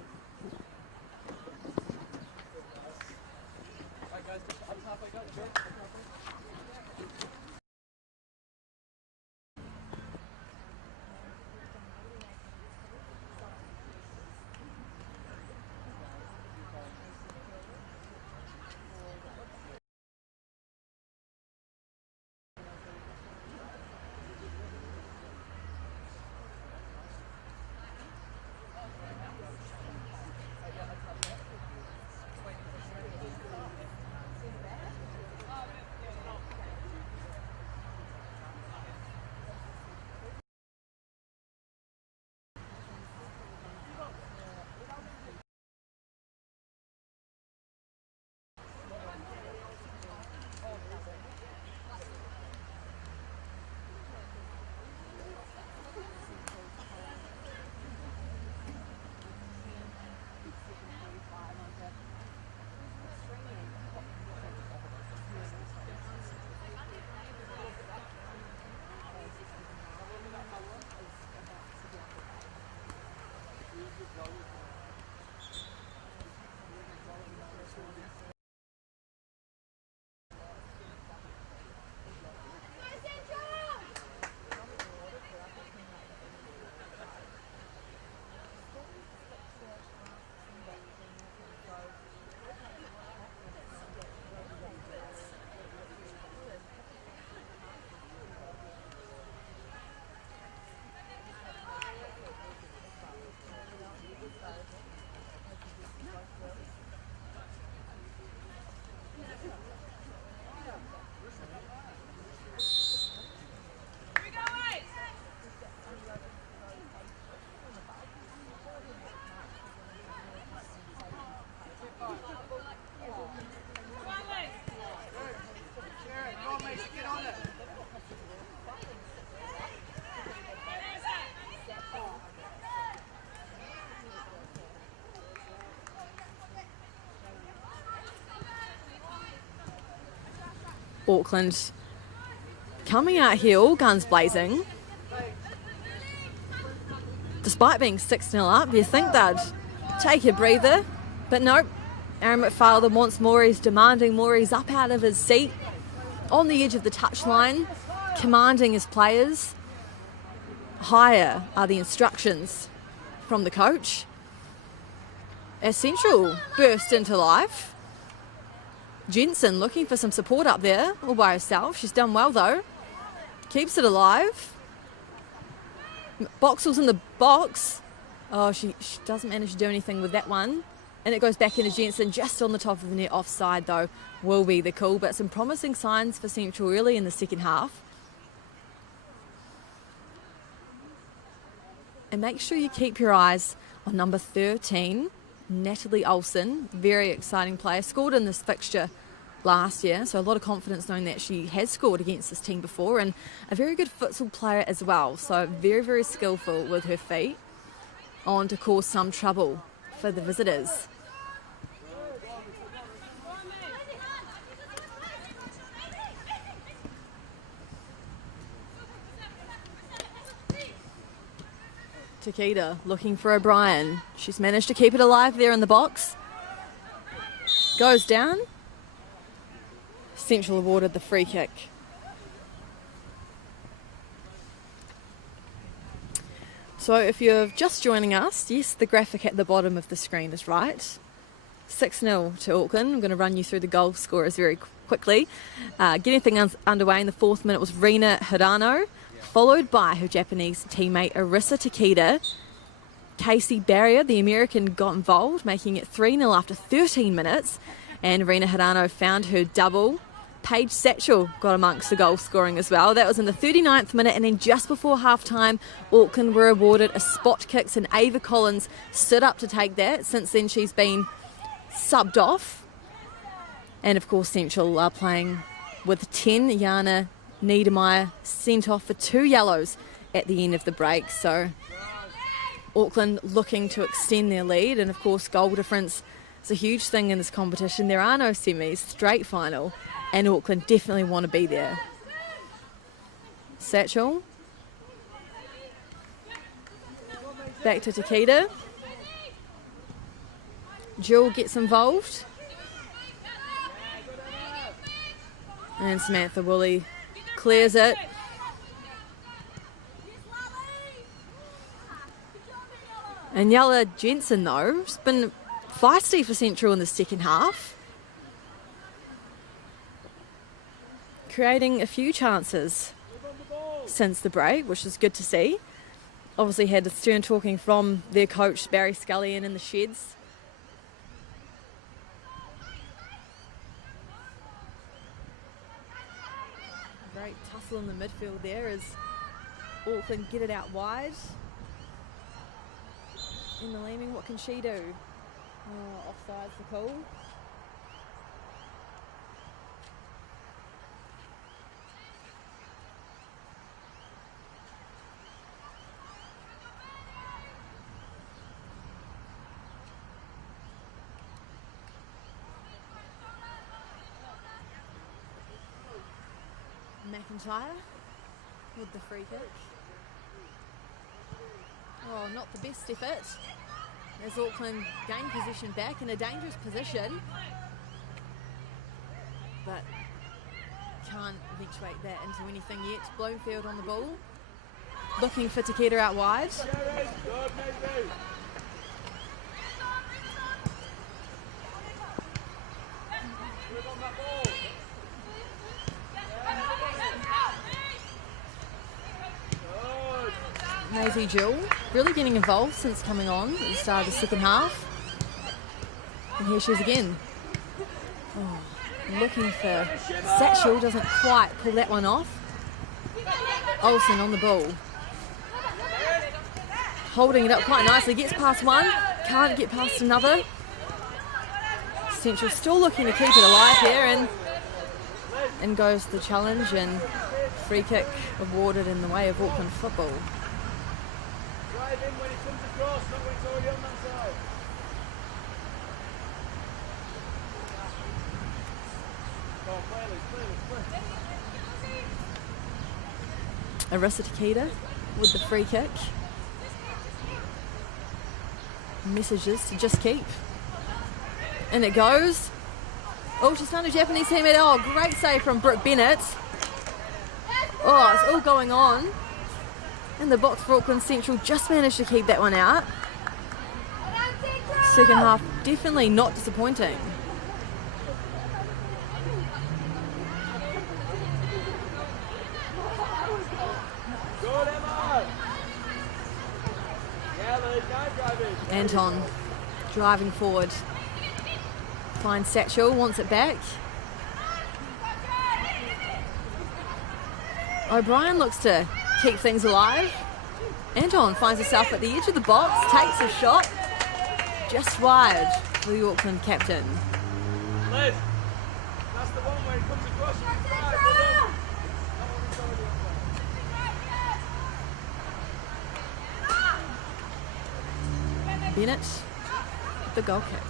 Auckland coming out here all guns blazing. Despite being 6-0 up, you think they'd take a breather, but nope. Aaron McFarlane wants Morris, demanding Morris up out of his seat on the edge of the touchline, commanding his players. Higher are the instructions from the coach. As Central burst into life. Jensen looking for some support up there, all by herself. She's done well though. Keeps it alive. Boxall's in the box. Oh, she doesn't manage to do anything with that one. And it goes back into Jensen, just on the top of the net. Offside though will be the call. But some promising signs for Central early in the second half. And make sure you keep your eyes on number 13, Natalie Olsen. Very exciting player. Scored in this fixture last year, so a lot of confidence knowing that she has scored against this team before, and a very good futsal player as well. So very, very skillful with her feet, on to cause some trouble for the visitors. Takeda looking for O'Brien. She's managed to keep it alive there in the box. Goes down. Central awarded the free kick. So if you're just joining us, yes, the graphic at the bottom of the screen is right. 6-0 to Auckland. I'm going to run you through the goal scorers very quickly. Getting things underway in the 4th minute was Rina Hirano, followed by her Japanese teammate Arisa Takeda. Casey Barrier, the American, got involved, making it 3-0 after 13 minutes. And Rina Hirano found her double. Paige Satchel got amongst the goal scoring as well. That was in the 39th minute, and then just before half-time, Auckland were awarded a spot kick, and Ava Collins stood up to take that. Since then, she's been subbed off. And, of course, Central are playing with 10. Jana Niedermeyer sent off for 2 yellows at the end of the break. So Auckland looking to extend their lead, and, of course, goal difference is a huge thing in this competition. There are no semis, straight final. And Auckland definitely want to be there. Satchel. Back to Takeda. Jewel gets involved. And Samantha Woolley clears it. And Yella Jensen, though, has been feisty for Central in the second half. Creating a few chances since the break, which is good to see. Obviously had a stern talking from their coach, Barry Scullion, in the sheds. Great tussle in the midfield there as Auckland get it out wide. Emma Leeming, what can she do? Oh, offside for call. McIntyre with the free kick. Oh, not the best effort as Auckland gain possession back in a dangerous position, but can't eventuate that into anything yet. Bloomfield on the ball, looking for Takeda out wide. Maisie Jewell really getting involved since coming on at the start of the second half. And here she is again. Oh, looking for Satchel, doesn't quite pull that one off. Olsen on the ball. Holding it up quite nicely, gets past one, can't get past another. Central still looking to keep it alive here, and goes the challenge, and free kick awarded in the way of Auckland football. Drive in when it comes across, not when it's already on that side. Arisa Takeda with the free kick. Messages to just keep. And it goes. Oh, she's found a Japanese teammate. Oh, great save from Brooke Bennett. Oh, it's all going on in the box for Auckland. Central just managed to keep that one out. Second half definitely not disappointing. Anton driving forward. Finds Satchel, wants it back. O'Brien looks to keep things alive. Anton finds herself at the edge of the box, takes a shot just wide for the Auckland captain. Liz, that's the one where it comes across, you can drive. Bennett with the goal kick.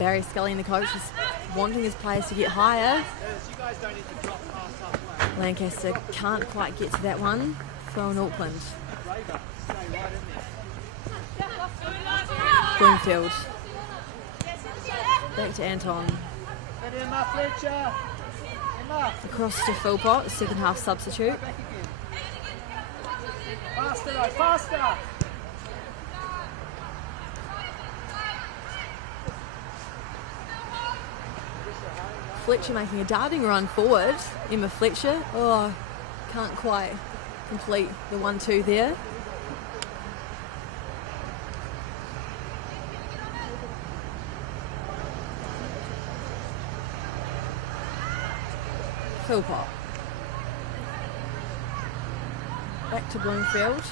Barry Scully, the coach, is wanting his players to get higher. Lancaster can't quite get to that one. Throw in Auckland. Bloomfield. Back to Anton. Across to Philpott, second half substitute. Back again. Faster though, faster! Fletcher making a darting run forward. Emma Fletcher, oh, can't quite complete the 1-2 there. Philpott. Back to Bloomfield.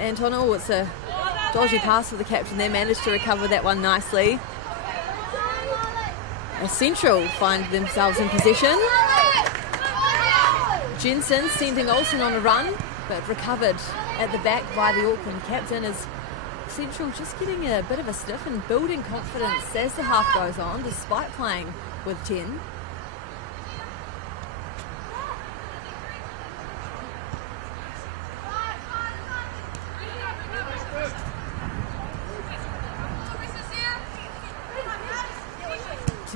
Anton, oh, it's a dodgy pass for the captain. They managed to recover that one nicely. As Central find themselves in possession. Jensen sending Olsen on a run, but recovered at the back by the Auckland captain as Central just getting a bit of a sniff and building confidence as the half goes on, despite playing with 10.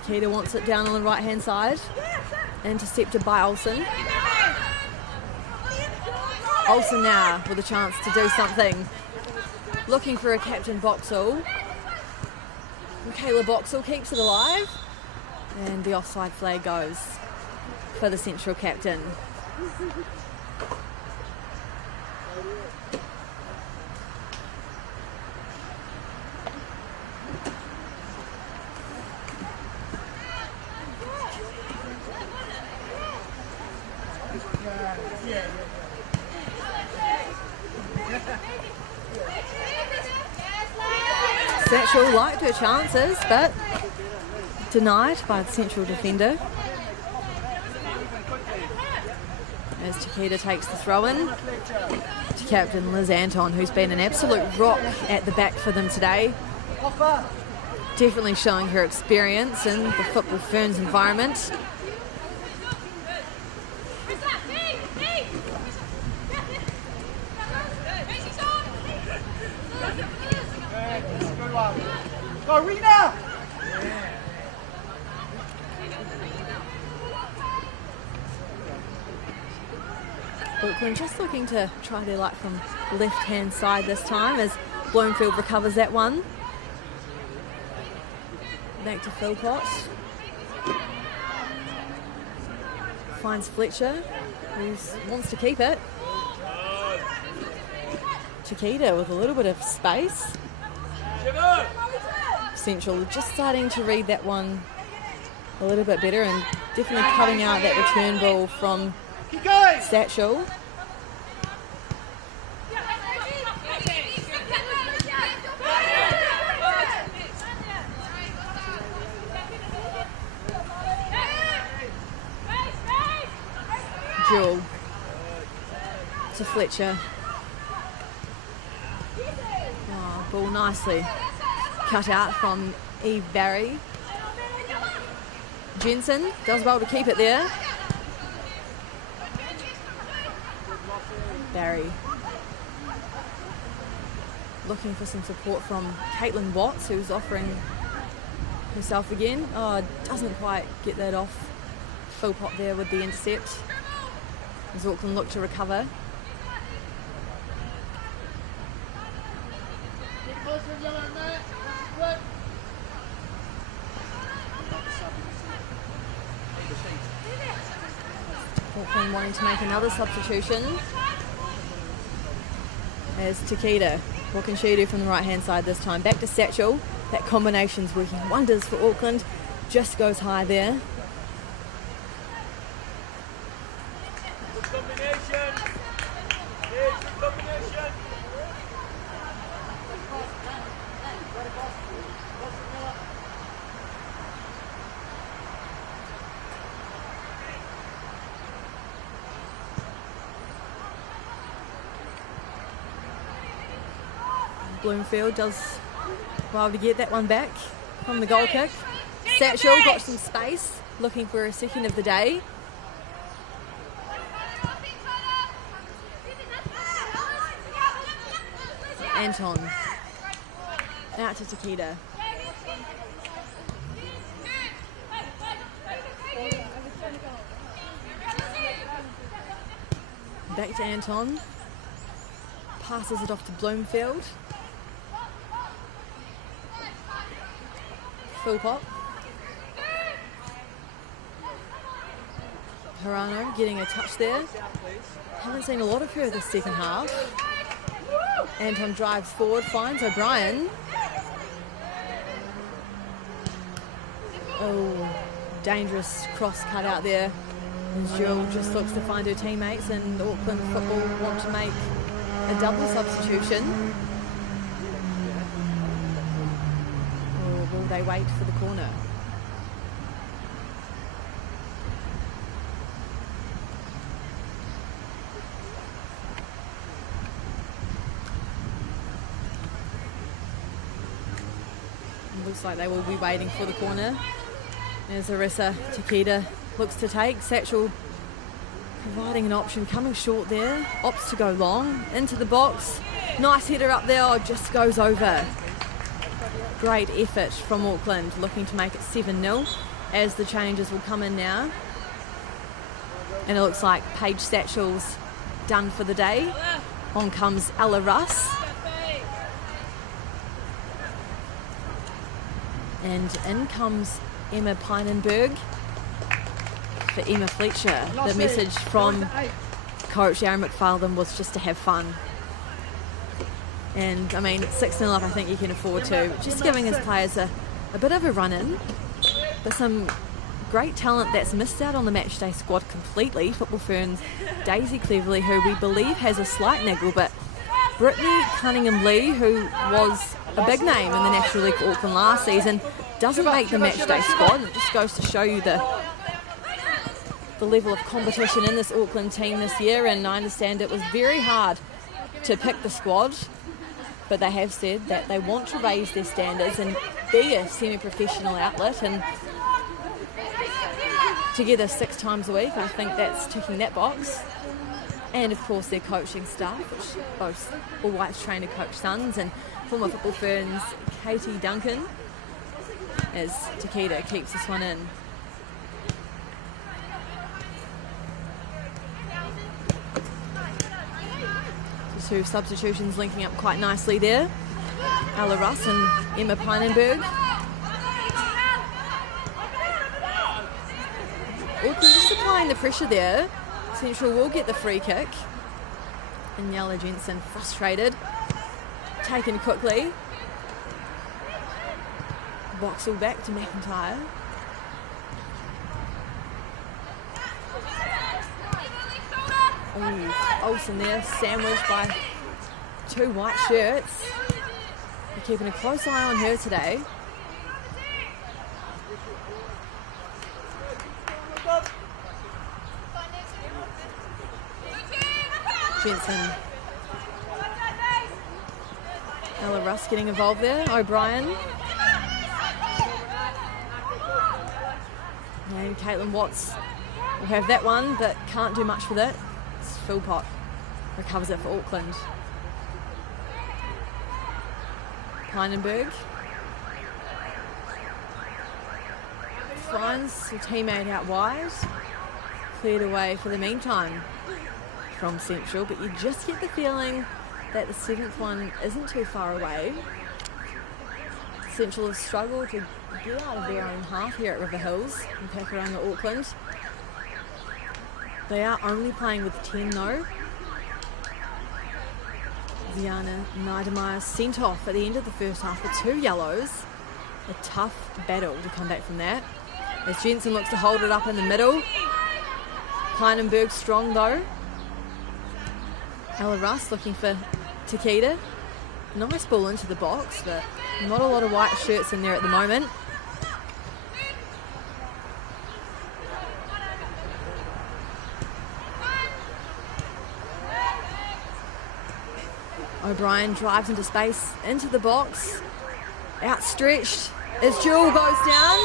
Takeda wants it down on the right hand side. Intercepted by Olsen. Olsen now with a chance to do something. Looking for a captain Boxall. Michaela Boxall keeps it alive. And the offside flag goes for the Central captain. Central liked her chances, but denied by the Central defender. As Takeda takes the throw-in to captain Liz Anton, who's been an absolute rock at the back for them today. Definitely showing her experience in the Football Ferns environment. Go, Rena! Auckland just looking to try their luck from the left-hand side this time as Bloomfield recovers that one. Back to Philpott. Finds Fletcher, who wants to keep it. Takeda with a little bit of space. Central just starting to read that one a little bit better and definitely cutting out that return ball from Satchel. Jewel to Fletcher. Oh, ball nicely cut out from Eve Barry. Jensen does well to keep it there. Barry looking for some support from Caitlin Watts, who's offering herself again. Oh, doesn't quite get that off Philpott there with the intercept. As Auckland look to recover. Auckland wanting to make another substitution. As Takeda, what can she do from the right hand side this time? Back to Satchel. That combination's working wonders for Auckland. Just goes high there. Bloomfield does well to get that one back from the goal kick. Satchel got some space, looking for a second of the day. Anton out to Takeda. Back to Anton. Passes it off to Bloomfield. Full pop. Hirano getting a touch there. Haven't seen a lot of her this second half. Anton drives forward, finds O'Brien. Oh, dangerous cross cut out there. And Jill just looks to find her teammates, and Auckland football want to make a double substitution. Or will they wait for the corner? Looks like they will be waiting for the corner. As Arissa Takeda looks to take. Satchel providing an option, coming short there. Opts to go long, into the box. Nice header up there, oh, just goes over. Great effort from Auckland, looking to make it 7-0 as the changes will come in now. And it looks like Paige Satchel's done for the day. On comes Ella Russ. And in comes Emma Pinenberg for Emma Fletcher. The message from coach Aaron McFarlane was just to have fun. And I mean, 6-0 up, I think you can afford to. Just giving his players a bit of a run in. But some great talent that's missed out on the matchday squad completely. Football Ferns, Daisy Cleverly, who we believe has a slight niggle, but Brittany Cunningham-Lee, who was a big name in the National League for Auckland last season, doesn't make the matchday squad. It just goes to show you the level of competition in this Auckland team this year, and I understand it was very hard to pick the squad, but they have said that they want to raise their standards and be a semi-professional outlet, and together 6 times a week, I think that's ticking that box. And of course their coaching staff, which boasts All Whites trainer coach sons and former Football Ferns Katie Duncan, as Takeda keeps this one in. The 2 substitutions linking up quite nicely there. Ella Russ and Emma Pinenberg. Auckland just applying the pressure there. Central will get the free kick. And Yella Jensen frustrated. Taken quickly. Box all back to McIntyre. Ooh, Olsen there, sandwiched by 2 white shirts. They're keeping a close eye on her today. Jensen. Ella Russ getting involved there. O'Brien. And Caitlin Watts will have that one, but can't do much with it. It's Philpott recovers it for Auckland. Pinenberg. Finds her teammate out wide. Cleared away for the meantime from Central, but you just get the feeling that the 7th one isn't too far away. Central have struggled to get out of their own half here at River Hills in Pakuranga, Auckland. They are only playing with 10 though. Diana Niedermeyer sent off at the end of the first half for 2 yellows. A tough battle to come back from that. As Jensen looks to hold it up in the middle. Pinenberg strong though. Ella Russ looking for Takeda. Nice ball into the box, but not a lot of white shirts in there at the moment. O'Brien drives into space, into the box. Outstretched as Jewel goes down.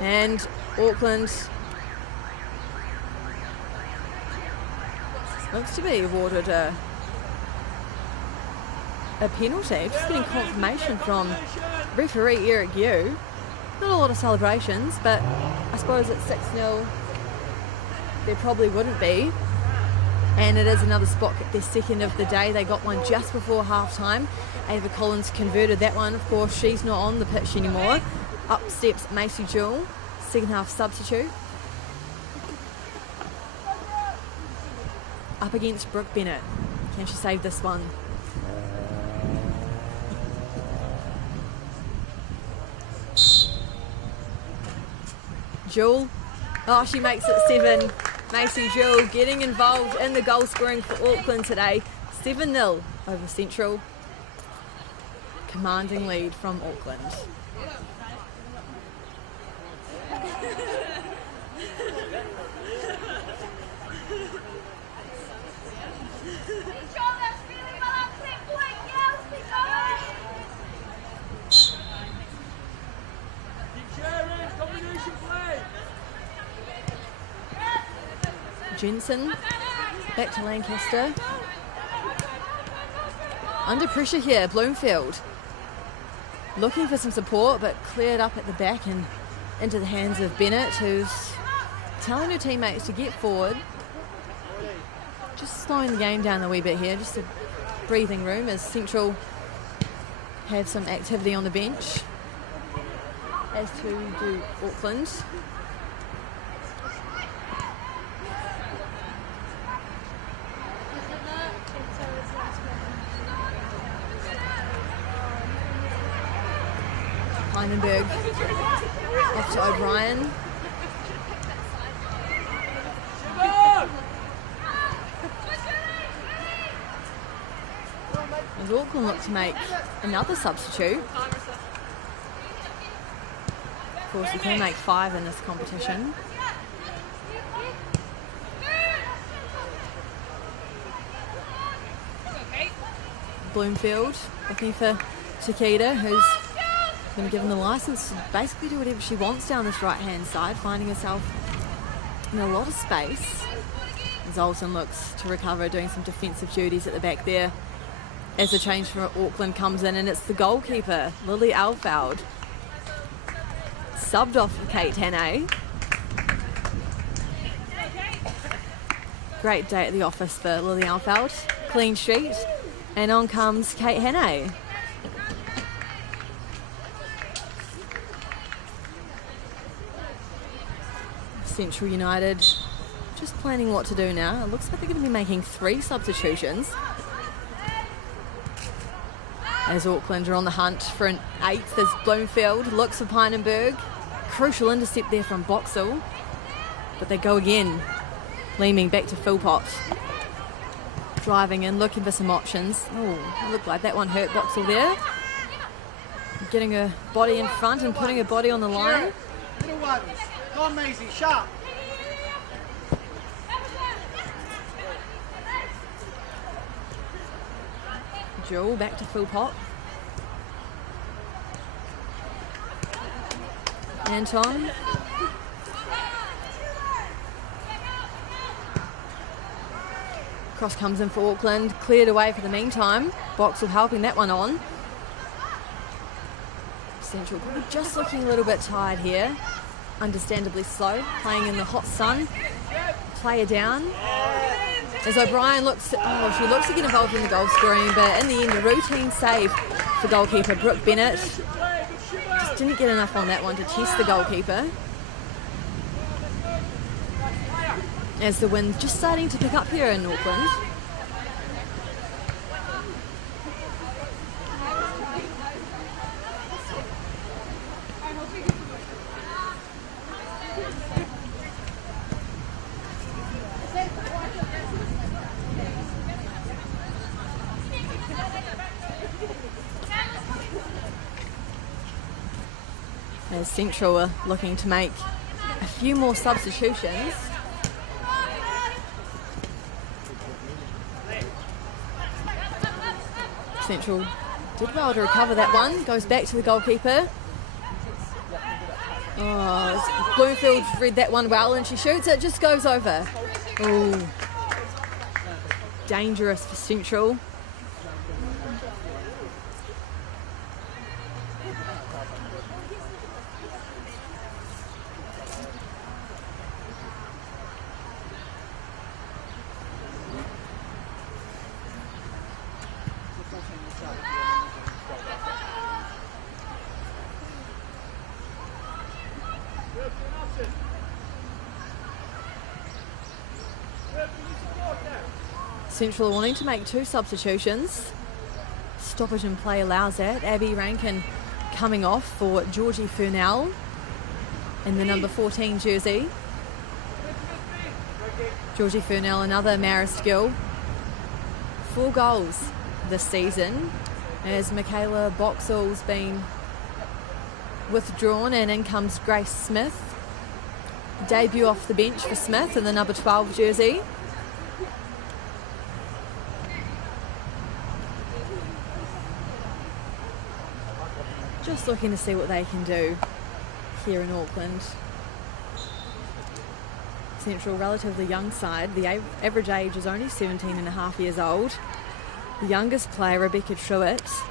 And Auckland looks to be awarded a penalty. Just getting confirmation from referee Eric Yu. Not a lot of celebrations, but I suppose it's 6-0 there probably wouldn't be. And it is another spot, their second of the day. They got one just before half-time. Ava Collins converted that one. Of course, she's not on the pitch anymore. Up steps Macy Jewell, second half substitute. Up against Brooke Bennett. Can she save this one? Jewell. Oh, she makes it 7. Macy Jewell getting involved in the goal scoring for Auckland today. 7-0 over Central. Commanding lead from Auckland. Jensen, back to Lancaster. Under pressure here, Bloomfield. Looking for some support, but cleared up at the back and into the hands of Bennett, who's telling her teammates to get forward. Just slowing the game down a wee bit here, just a breathing room as Central have some activity on the bench, as to do Auckland. Heinenberg off to O'Brien. As Auckland look to make another substitute. Of course, you can make 5 in this competition. Bloomfield looking for Takeda, who's been given the licence to basically do whatever she wants down this right-hand side, finding herself in a lot of space. Zoltan looks to recover, doing some defensive duties at the back there as the change from Auckland comes in, and it's the goalkeeper, Lily Alfeld, subbed off for Kate Hannay. Great day at the office for Lily Alfeld. Clean sheet, and on comes Kate Hannay. Central United just planning what to do now. It looks like they're going to be making 3 substitutions, as Auckland are on the hunt for an 8th as Bloomfield looks for Pinenberg. Crucial intercept there from Boxall, but they go again. Leeming back to Philpott, driving in, looking for some options. Oh, it looked like that one hurt Boxall there. Getting her body in front and putting her body on the line. Little ones. Go on, Maisie, sharp. Jewell back to Philpott. Anton. Cross comes in for Auckland, cleared away for the meantime. Boxall helping that one on. Central probably just looking a little bit tired here. Understandably slow, playing in the hot sun. Player down. As O'Brien looks to get involved in the goal scoring, but in the end, a routine save for goalkeeper Brooke Bennett. Just didn't get enough on that one to test the goalkeeper. As the wind's just starting to pick up here in Auckland. As Central are looking to make a few more substitutions. Central did well to recover that one. Goes back to the goalkeeper. Oh, Bloomfield read that one well, and she shoots it, just goes over. Oh, dangerous for Central. Central are wanting to make 2 substitutions. Stoppage in play allows that. Abby Rankin coming off for Georgie Furnell in the number 14 jersey. Georgie Furnell, another Marist Gill. 4 goals this season as Michaela Boxall's been withdrawn, and in comes Grace Smith. Debut off the bench for Smith in the number 12 jersey. Just looking to see what they can do here in Auckland. Central, relatively young side. The average age is only 17 and a half years old. The youngest player, Rebecca Truitt,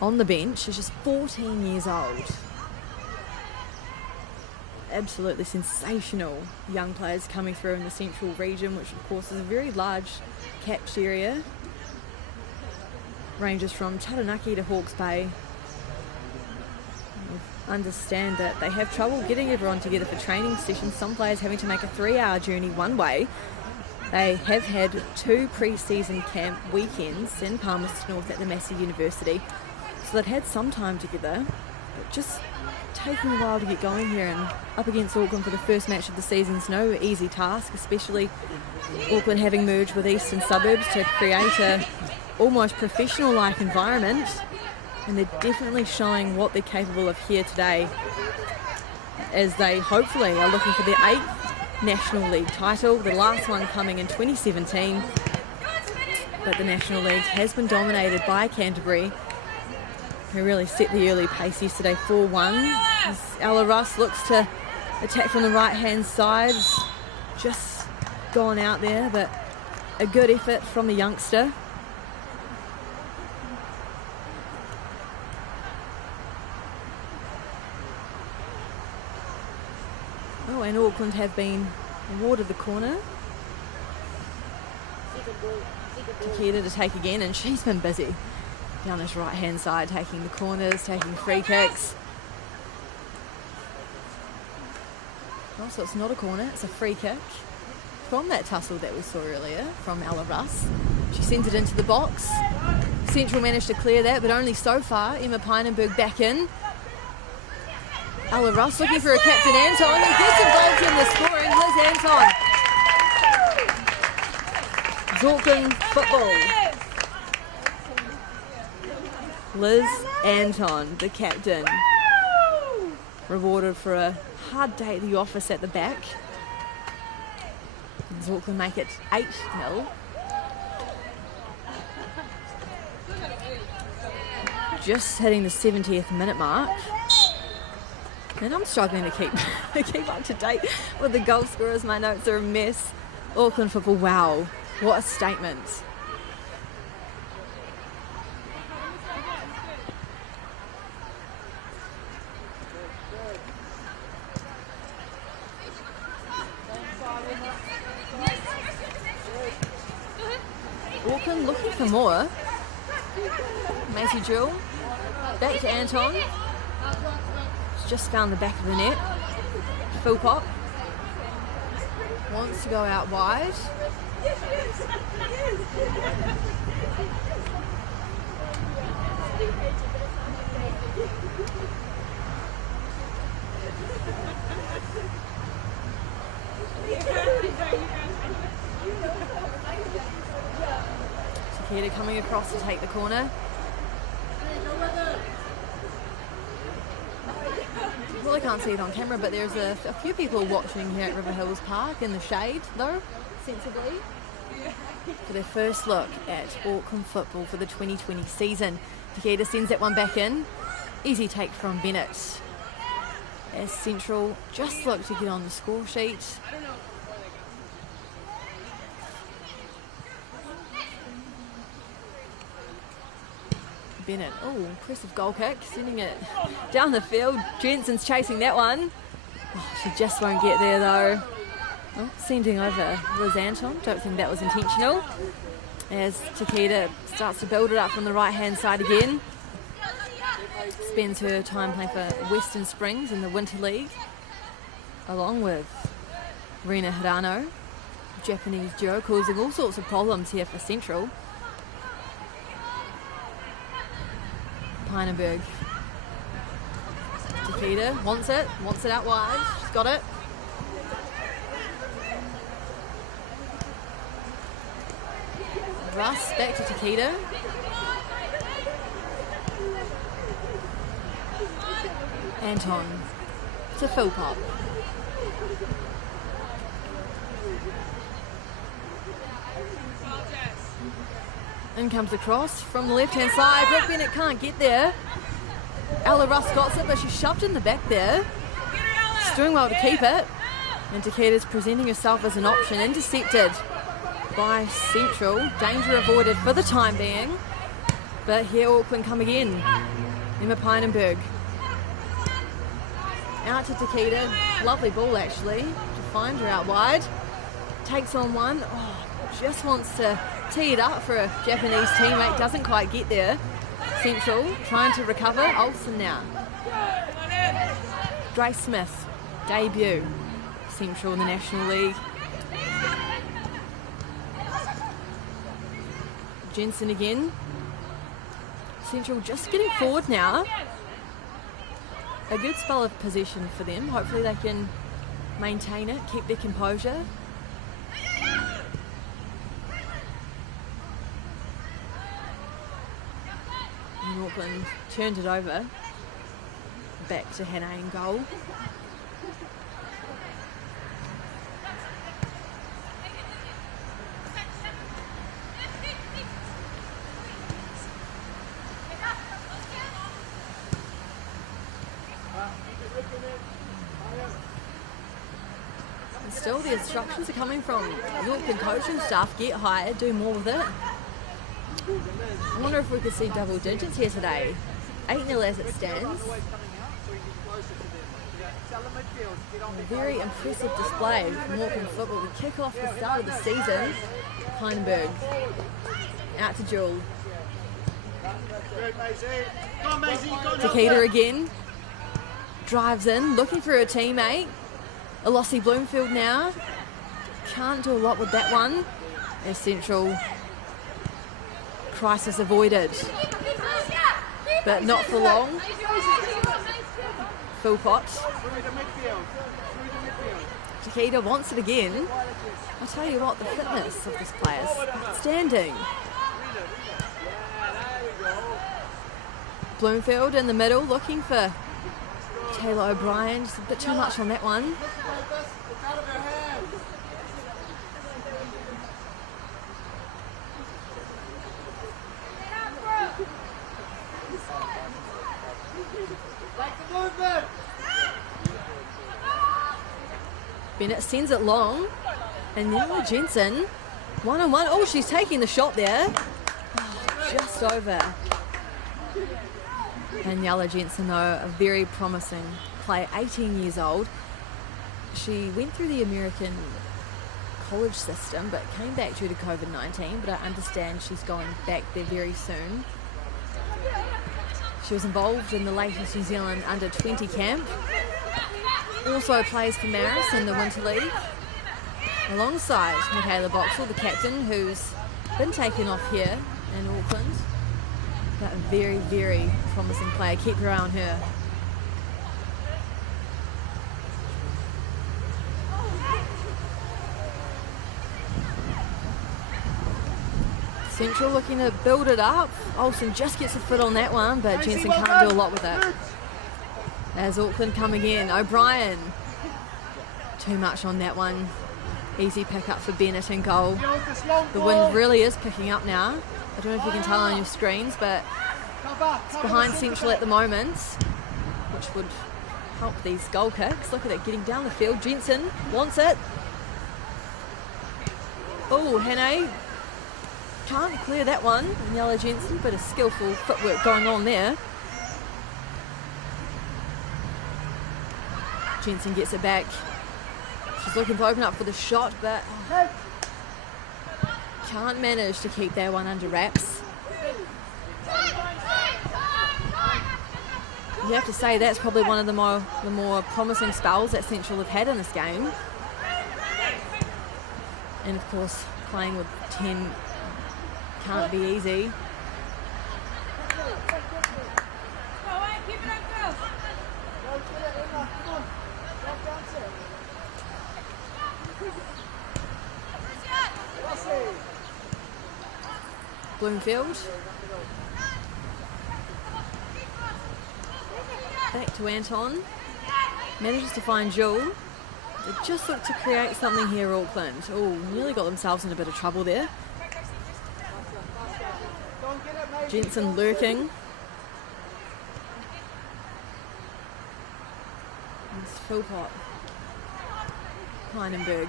on the bench is just 14 years old. Absolutely sensational young players coming through in the Central region, which of course is a very large catch area. Ranges from Taranaki to Hawke's Bay. Understand that they have trouble getting everyone together for training sessions, some players having to make a 3-hour journey one way. They have had 2 pre-season camp weekends in Palmerston North at the Massey University, so they've had some time together, but just taking a while to get going here, and up against Auckland for the first match of the season is no easy task, especially Auckland having merged with Eastern Suburbs to create a almost professional-like environment. And they're definitely showing what they're capable of here today, as they hopefully are looking for their 8th National League title, the last one coming in 2017. But the National League has been dominated by Canterbury, who really set the early pace yesterday 4-1. As Ella Russ looks to attack from the right-hand side, just gone out there, but a good effort from the youngster. Oh, and Auckland have been awarded the corner. Takeda to take again, and she's been busy down this right-hand side, taking the corners, taking free kicks. Oh, so it's not a corner, it's a free kick from that tussle that we saw earlier from Ella Russ. She sends it into the box. Central managed to clear that, but only so far. Emma Pynenberg back in. Ella Russ looking for a captain Anton, who gets involved in the scoring. Liz Anton. It's Auckland football. Liz Anton, the captain, rewarded for a hard day at the office at the back. As Auckland make it 8-0. Just hitting the 70th minute mark. And I'm struggling to keep up to date with the goal scorers. My notes are a mess. Auckland football, wow, what a statement. Auckland looking for more. Maisie Jewell, back to Anton. Just found the back of the net. Philpott wants to go out wide. Takeda coming across to take the corner. Well, I can't see it on camera, but there's a few people watching here at River Hills Park in the shade, though, sensibly, for their first look at Auckland football for the 2020 season. Takeda sends that one back in. Easy take from Bennett. As Central just look to get on the score sheet. Bennett, oh, impressive goal kick, sending it down the field. Jensen's chasing that one. Oh, she just won't get there though. Oh, sending over Liz Anton. Don't think that was intentional. As Takeda starts to build it up from the right-hand side again. Spends her time playing for Western Springs in the Winter League, along with Rena Hirano. Japanese duo, causing all sorts of problems here for Central. Peinenberg. Takeda wants it out wide. She's got it. Russ back to Takeda. Anton to Philpott. In comes the cross from the left-hand side. Brooke Bennett can't get there. Ella Russ got it, but she's shoved in the back there. She's doing well to keep it. And Takeda's presenting herself as an option. Intercepted by Central. Danger avoided for the time being. But here Auckland come again. Emma Peinenberg. Out to Takeda. Lovely ball actually to find her out wide. Takes on one. Oh, just wants to tee it up for a Japanese teammate. Doesn't quite get there. Central trying to recover. Olsen now. Dre Smith. Debut. Central in the National League. Jensen again. Central just getting forward now. A good spell of possession for them. Hopefully they can maintain it, keep their composure. And Auckland turned it over. Back to Handa in goal. And still the instructions are coming from the Auckland coaching staff. Get higher, do more with it. I wonder if we could see double digits here today. 8-0 as it stands. A very impressive display from Auckland football. We kick off the start of the season. Peinenberg out to Jewel. Takeda again. Drives in, looking for her teammate. Elossie Bloomfield now. Can't do a lot with that one. As Central. Crisis avoided. But not for long. Philpott. Takeda wants it again. I'll tell you what, the fitness of this player is outstanding. Bloomfield in the middle, looking for Taylor O'Brien. Just a bit too much on that one. Bennett sends it long. And now Jensen, one-on-one. Oh, she's taking the shot there. Oh, just over. And Yala Jensen, though, a very promising player, 18 years old. She went through the American college system, but came back due to COVID-19. But I understand she's going back there very soon. She was involved in the latest New Zealand under-20 camp. Also plays for Maris in the Winter League. Alongside Michaela Boxall, the captain, who's been taken off here in Auckland. But a very, very promising player. Keep your eye on her. Central looking to build it up. Olsen just gets a foot on that one, but Jensen can't do a lot with it. As Auckland come again. O'Brien. Too much on that one. Easy pick up for Bennett in goal. The wind really is picking up now. I don't know if you can tell on your screens, but it's behind Central at the moment, which would help these goal kicks. Look at it getting down the field. Jensen wants it. Oh, Hannah can't clear that one. And Yellow Jensen, but a skillful footwork going on there. Jensen gets it back. She's looking to open up for the shot, but can't manage to keep that one under wraps. You have to say that's probably one of the more promising spells that Central have had in this game. And of course, playing with 10 can't be easy. Bloomfield. Back to Anton. Manages to find Jewel. They just look to create something here, Auckland. Oh, nearly got themselves in a bit of trouble there. Jensen lurking. It's Philpott. Heinenberg.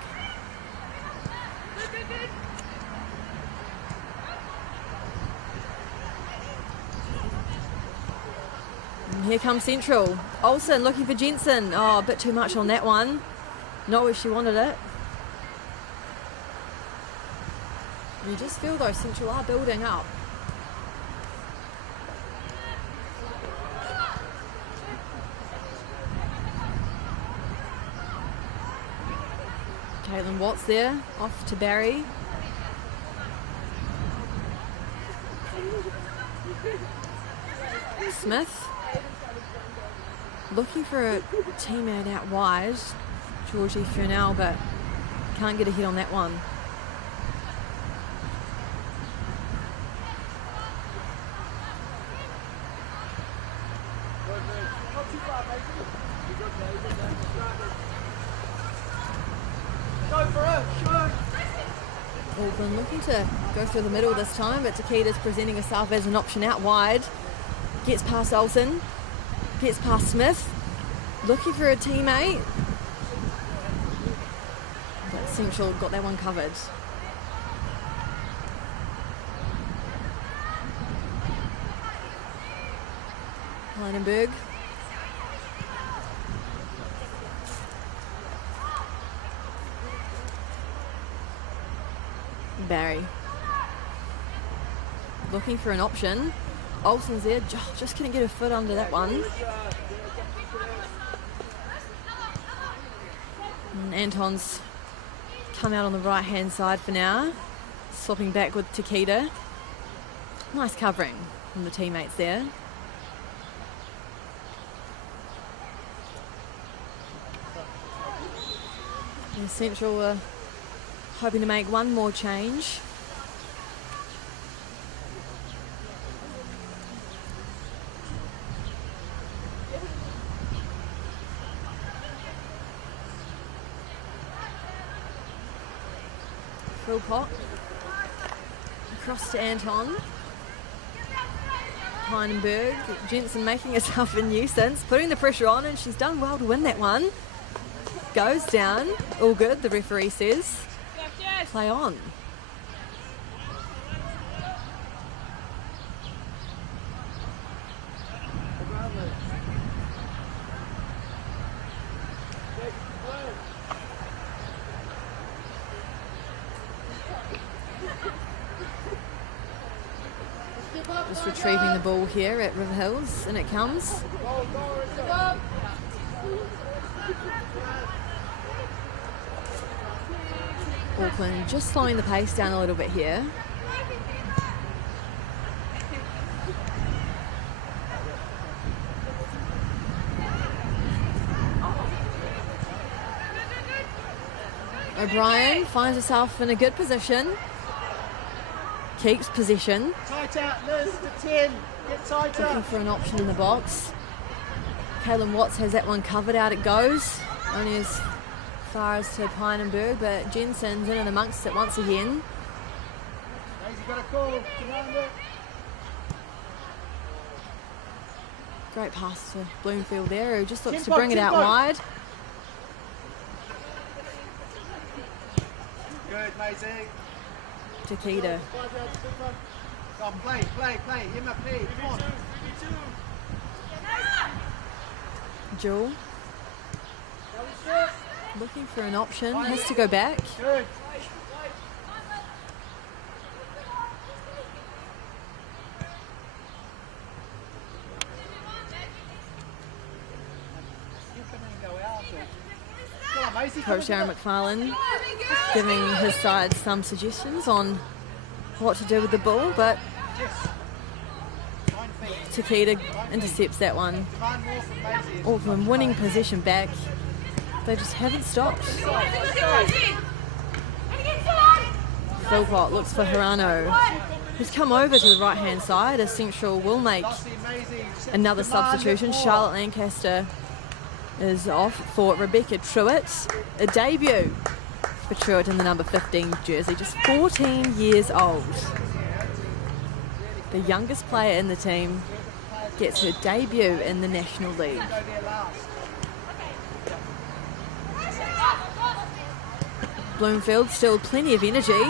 And here comes Central. Olsen looking for Jensen. Oh, a bit too much on that one. Not where she wanted it. You just feel though Central are building up. Caitlin Watts there, off to Barry. Smith. Looking for a teammate out wide. Georgie Furnell, but can't get a hit on that one. Auckland looking to go through the middle this time, but Takita's presenting herself as an option out wide. Gets past Olsen, gets past Smith, looking for a teammate. But Central got that one covered. Heinenberg. Barry. Looking for an option. Olsen's there, just couldn't get her foot under that one. And Anton's come out on the right hand side for now. Swapping back with Takita. Nice covering from the teammates there. And Central are hoping to make one more change. Philpott. Across to Anton. Heinenberg. Jensen making herself a nuisance, putting the pressure on, and she's done well to win that one. Goes down. All good, the referee says. Play on. Just retrieving the ball here at River Hills, and it comes. Auckland just slowing the pace down a little bit here. O'Brien finds herself in a good position. Keeps possession. Tight out, Liz, to 10. Get tighter. Looking for an option in the box. Caitlin Watts has that one covered. Out it goes. Only as far as to Heinenberg, but Jensen's in and amongst it once again. Daisy got a call. Commander. Great pass to Bloomfield there, who just looks to Tempo, bring it out tempo. wide. Good, Maisie. Takita. Come on, play. Him up, play. Come on. Jewel. Looking for an option, has to go back. Good. You can go out. Come on, Coach Aaron McFarlane giving his side some suggestions on what to do with the ball, but Takeda intercepts that one. Auckland winning possession back. They just haven't stopped. Philpott looks for Hirano, who's come over to the right-hand side as Central will make another substitution. Charlotte Lancaster is off for Rebecca Truitt. A debut for Truitt in the number 15 jersey, just 14 years old. The youngest player in the team gets her debut in the National League. Bloomfield still plenty of energy.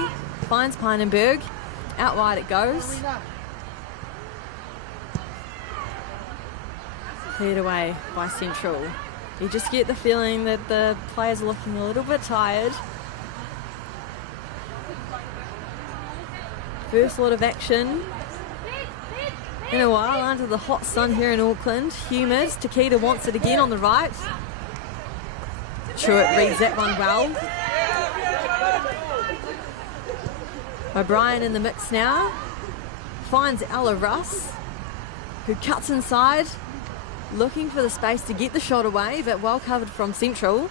Finds Pinenberg. Out wide it goes. Cleared away by Central. You just get the feeling that the players are looking a little bit tired. First lot of action in a while under the hot sun here in Auckland. Humid. Takeda wants it again on the right. Truitt reads that one well. O'Brien in the mix now. Finds Ella Russ, who cuts inside, looking for the space to get the shot away, but well covered from Central.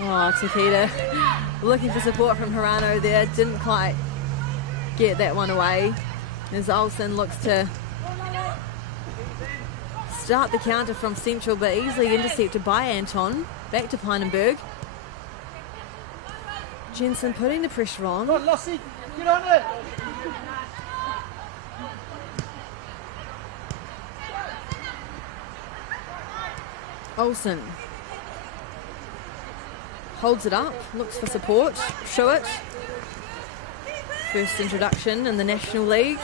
Oh, Takeda looking for support from Hirano there. Didn't quite get that one away. As Olsen looks to start the counter from Central, but easily intercepted by Anton. Back to Pinenberg. Jensen putting the pressure on. Come on, Lossie, get on it. Olsen holds it up, looks for support. Truitt, first introduction in the National League,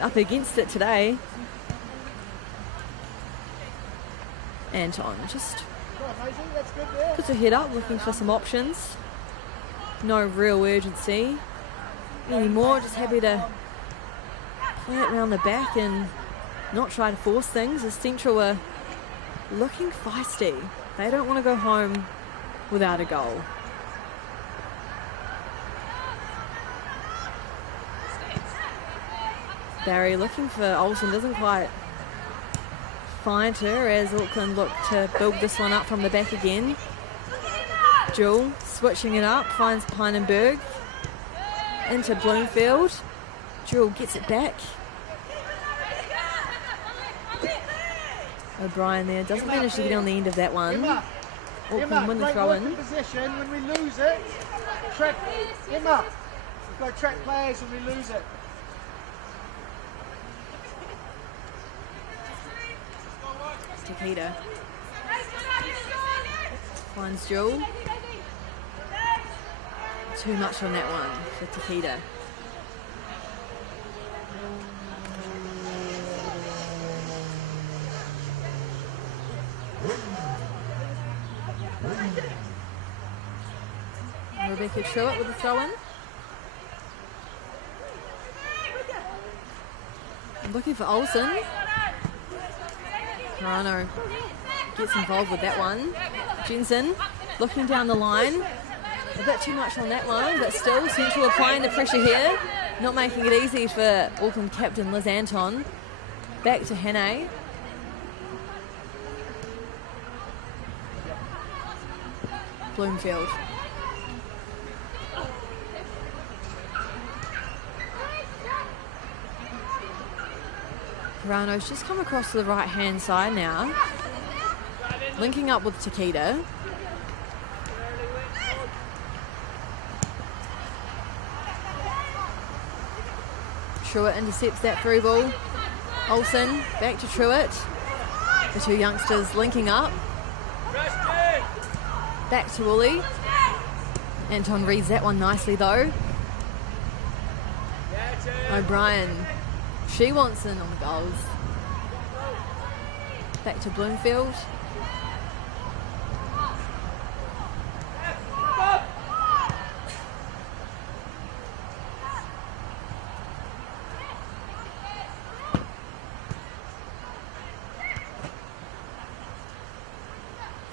up against it today. Anton just puts her head up, looking for some options. No real urgency anymore, just happy to play it around the back and not try to force things, as Central are looking feisty. They don't want to go home without a goal. Barry looking for Olsen, doesn't quite find her as Auckland look to build this one up from the back again. Jewel switching it up, finds Pinenberg into Bloomfield. Jewel gets it back. O'Brien there doesn't manage to get on the end of that one. Auckland win the throw-in. Position when we lose it. Track him up. We've got to track players when we lose it. Takeda finds Jewel. Too much on that one for Takeda. Rebecca Truitt with the throw-in. Looking for Olsen. Hirano gets involved with that one. Jensen looking down the line. A bit too much on that one, but still Central applying the pressure here. Not making it easy for Auckland captain Liz Anton. Back to Hannah. Bloomfield. Hirano's just come across to the right-hand side now. Linking up with Takeda. Truitt intercepts that through ball. Olsen back to Truitt. The two youngsters linking up. Back to Woolley. Anton reads that one nicely though. O'Brien. She wants in on the goals. Back to Bloomfield.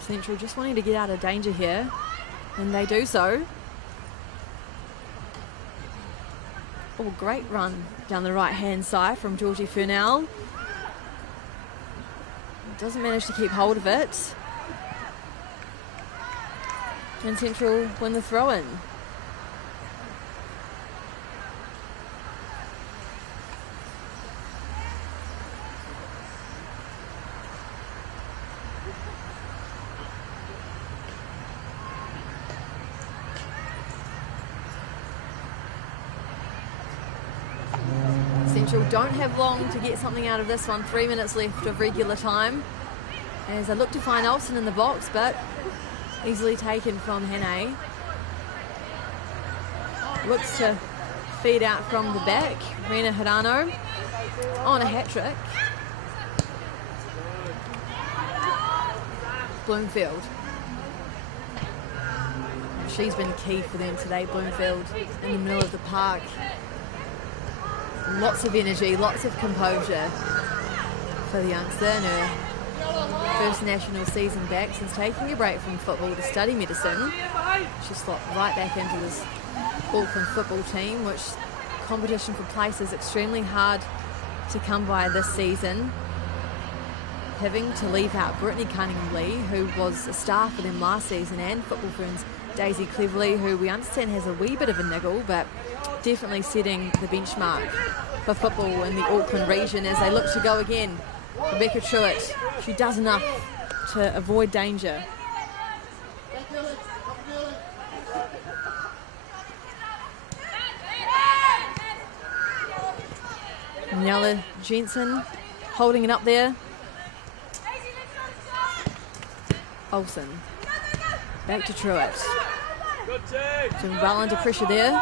Central just wanting to get out of danger here, and they do so. Oh, great run down the right-hand side from Georgie Furnell. Doesn't manage to keep hold of it. And Central win the throw-in. Central don't have long to get something out of this one. 3 minutes left of regular time. As they look to find Olsen in the box, but easily taken from Handa. Looks to feed out from the back. Rena Hirano on a hat-trick. Bloomfield. She's been key for them today, Bloomfield, in the middle of the park. Lots of energy, lots of composure for the youngster in her first national season back since taking a break from football to study medicine. She slopped right back into this Auckland football team, which competition for place is extremely hard to come by this season. Having to leave out Brittany Cunningham-Lee, who was a star for them last season, and Football Ferns' Daisy Cleverly, who we understand has a wee bit of a niggle, but definitely setting the benchmark for football in the Auckland region as they look to go again. Rebecca Truitt, she does enough to avoid danger. Nella Jensen holding it up there. Olsen. Back to Truitt. Doing well under pressure there.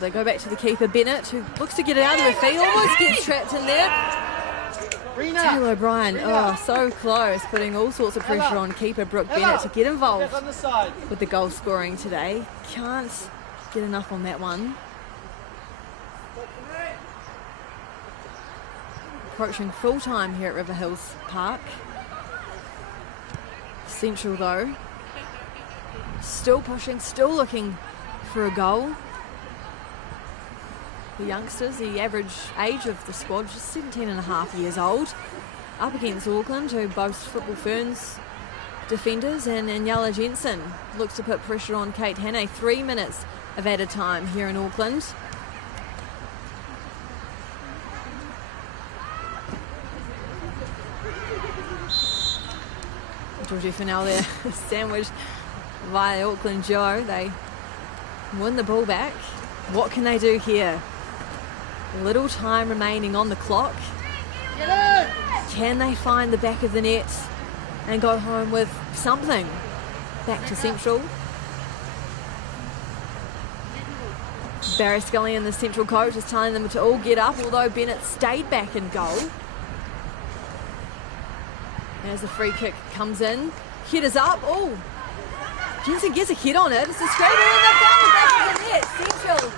They go back to the keeper, Bennett, who looks to get it out of her feet, almost gets trapped in there. Taylor O'Brien, oh, so close, putting all sorts of pressure on keeper Brooke Bennett to get involved with the goal scoring today. Can't get enough on that one. Approaching full time here at River Hills Park. Central though, still pushing, still looking for a goal. The youngsters, the average age of the squad, just 17 and a half years old, up against Auckland, who boast Football Ferns defenders, and Nella Jensen looks to put pressure on Kate Hannay. 3 minutes of added time here in Auckland. Georgie Furnell there, sandwiched by the Auckland Joe. They win the ball back. What can they do here? Little time remaining on the clock. Can they find the back of the net and go home with something? Back to Central. Barry Scullion, the Central coach, is telling them to all get up, although Bennett stayed back in goal. As the free kick comes in, headers up. Oh, Jensen gets a hit on it. It's a straight in, and they found the back of the net. Central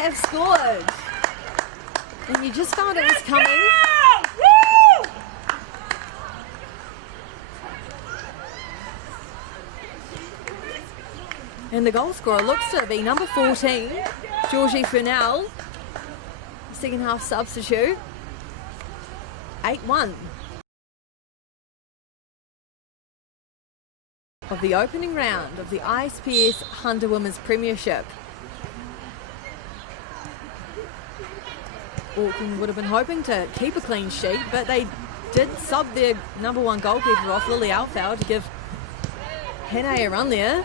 have scored. And you just found it was coming. And the goal scorer looks to be number 14, Georgie Furnell. Second half substitute. 8-1. Of the opening round of the ISPS Handa Women's Premiership. Auckland would have been hoping to keep a clean sheet, but they did sub their number one goalkeeper off, Lily Alfau, to give Hannah a run there.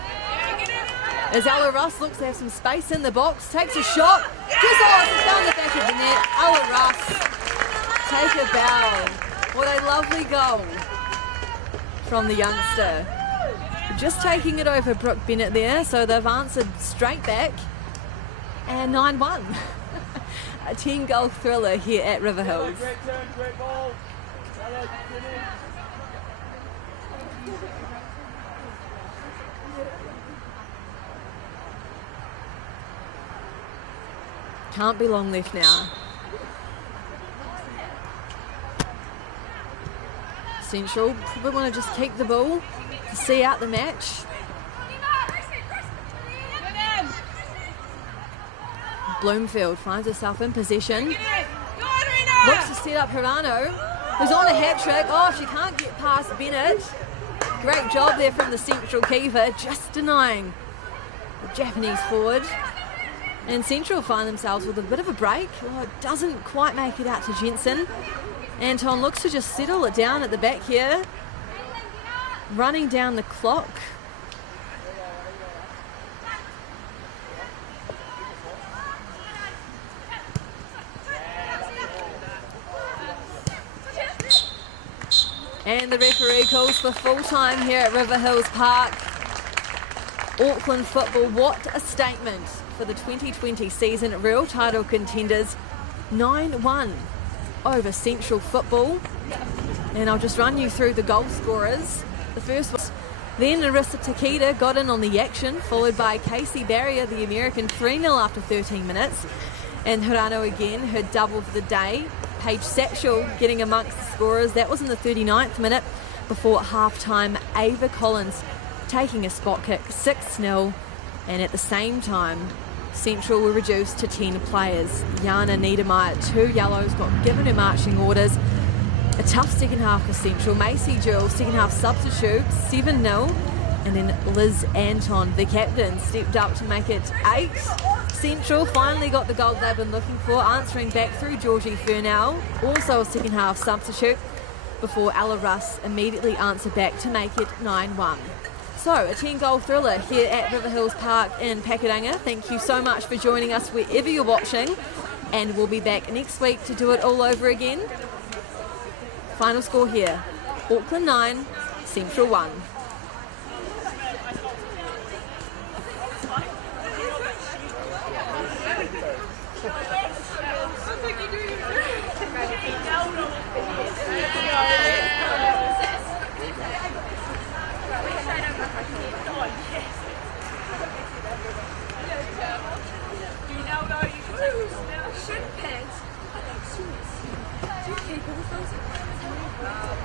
As Ella Russ looks to have some space in the box, takes a shot, just down the back of the net. Ella Russ, take a bow. What a lovely goal from the youngster. Just taking it over Brooke Bennett there, so they've answered straight back. And 9-1. A 10-goal thriller here at River Hills. Great turn, great ball. Can't be long left now. Central. Probably want to just keep the ball to see out the match. Bloomfield finds herself in possession. Looks to set up Hirano, who's on a hat-trick. Oh, she can't get past Bennett. Great job there from the Central keeper, just denying the Japanese forward. And Central find themselves with a bit of a break. Oh, it doesn't quite make it out to Jensen. Anton looks to just settle it down at the back here. Running down the clock. And the referee calls for full time here at River Hills Park. Auckland football, what a statement for the 2020 season. Real title contenders, 9-1 over Central football. And I'll just run you through the goal scorers. The first was then Narissa Takeda got in on the action, followed by Casey Barrier, the American, 3-0 after 13 minutes. And Hirano again, her double for the day. Paige Satchel getting amongst the scorers. That was in the 39th minute before half-time. Ava Collins taking a spot kick, 6-0. And at the same time, Central were reduced to 10 players. Jana Niedermeyer, 2 yellows, got given her marching orders. A tough second half for Central. Macy Jewell, second half substitute, 7-0. And then Liz Anton, the captain, stepped up to make it 8. Central finally got the goal they've been looking for, answering back through Georgie Furnell, also a second half substitute, before Ella Russ immediately answered back to make it 9-1. So, a 10-goal thriller here at River Hills Park in Pakiranga. Thank you so much for joining us wherever you're watching, and we'll be back next week to do it all over again. Final score here, Auckland 9, Central 1. Shin pads. Do you keep all of those?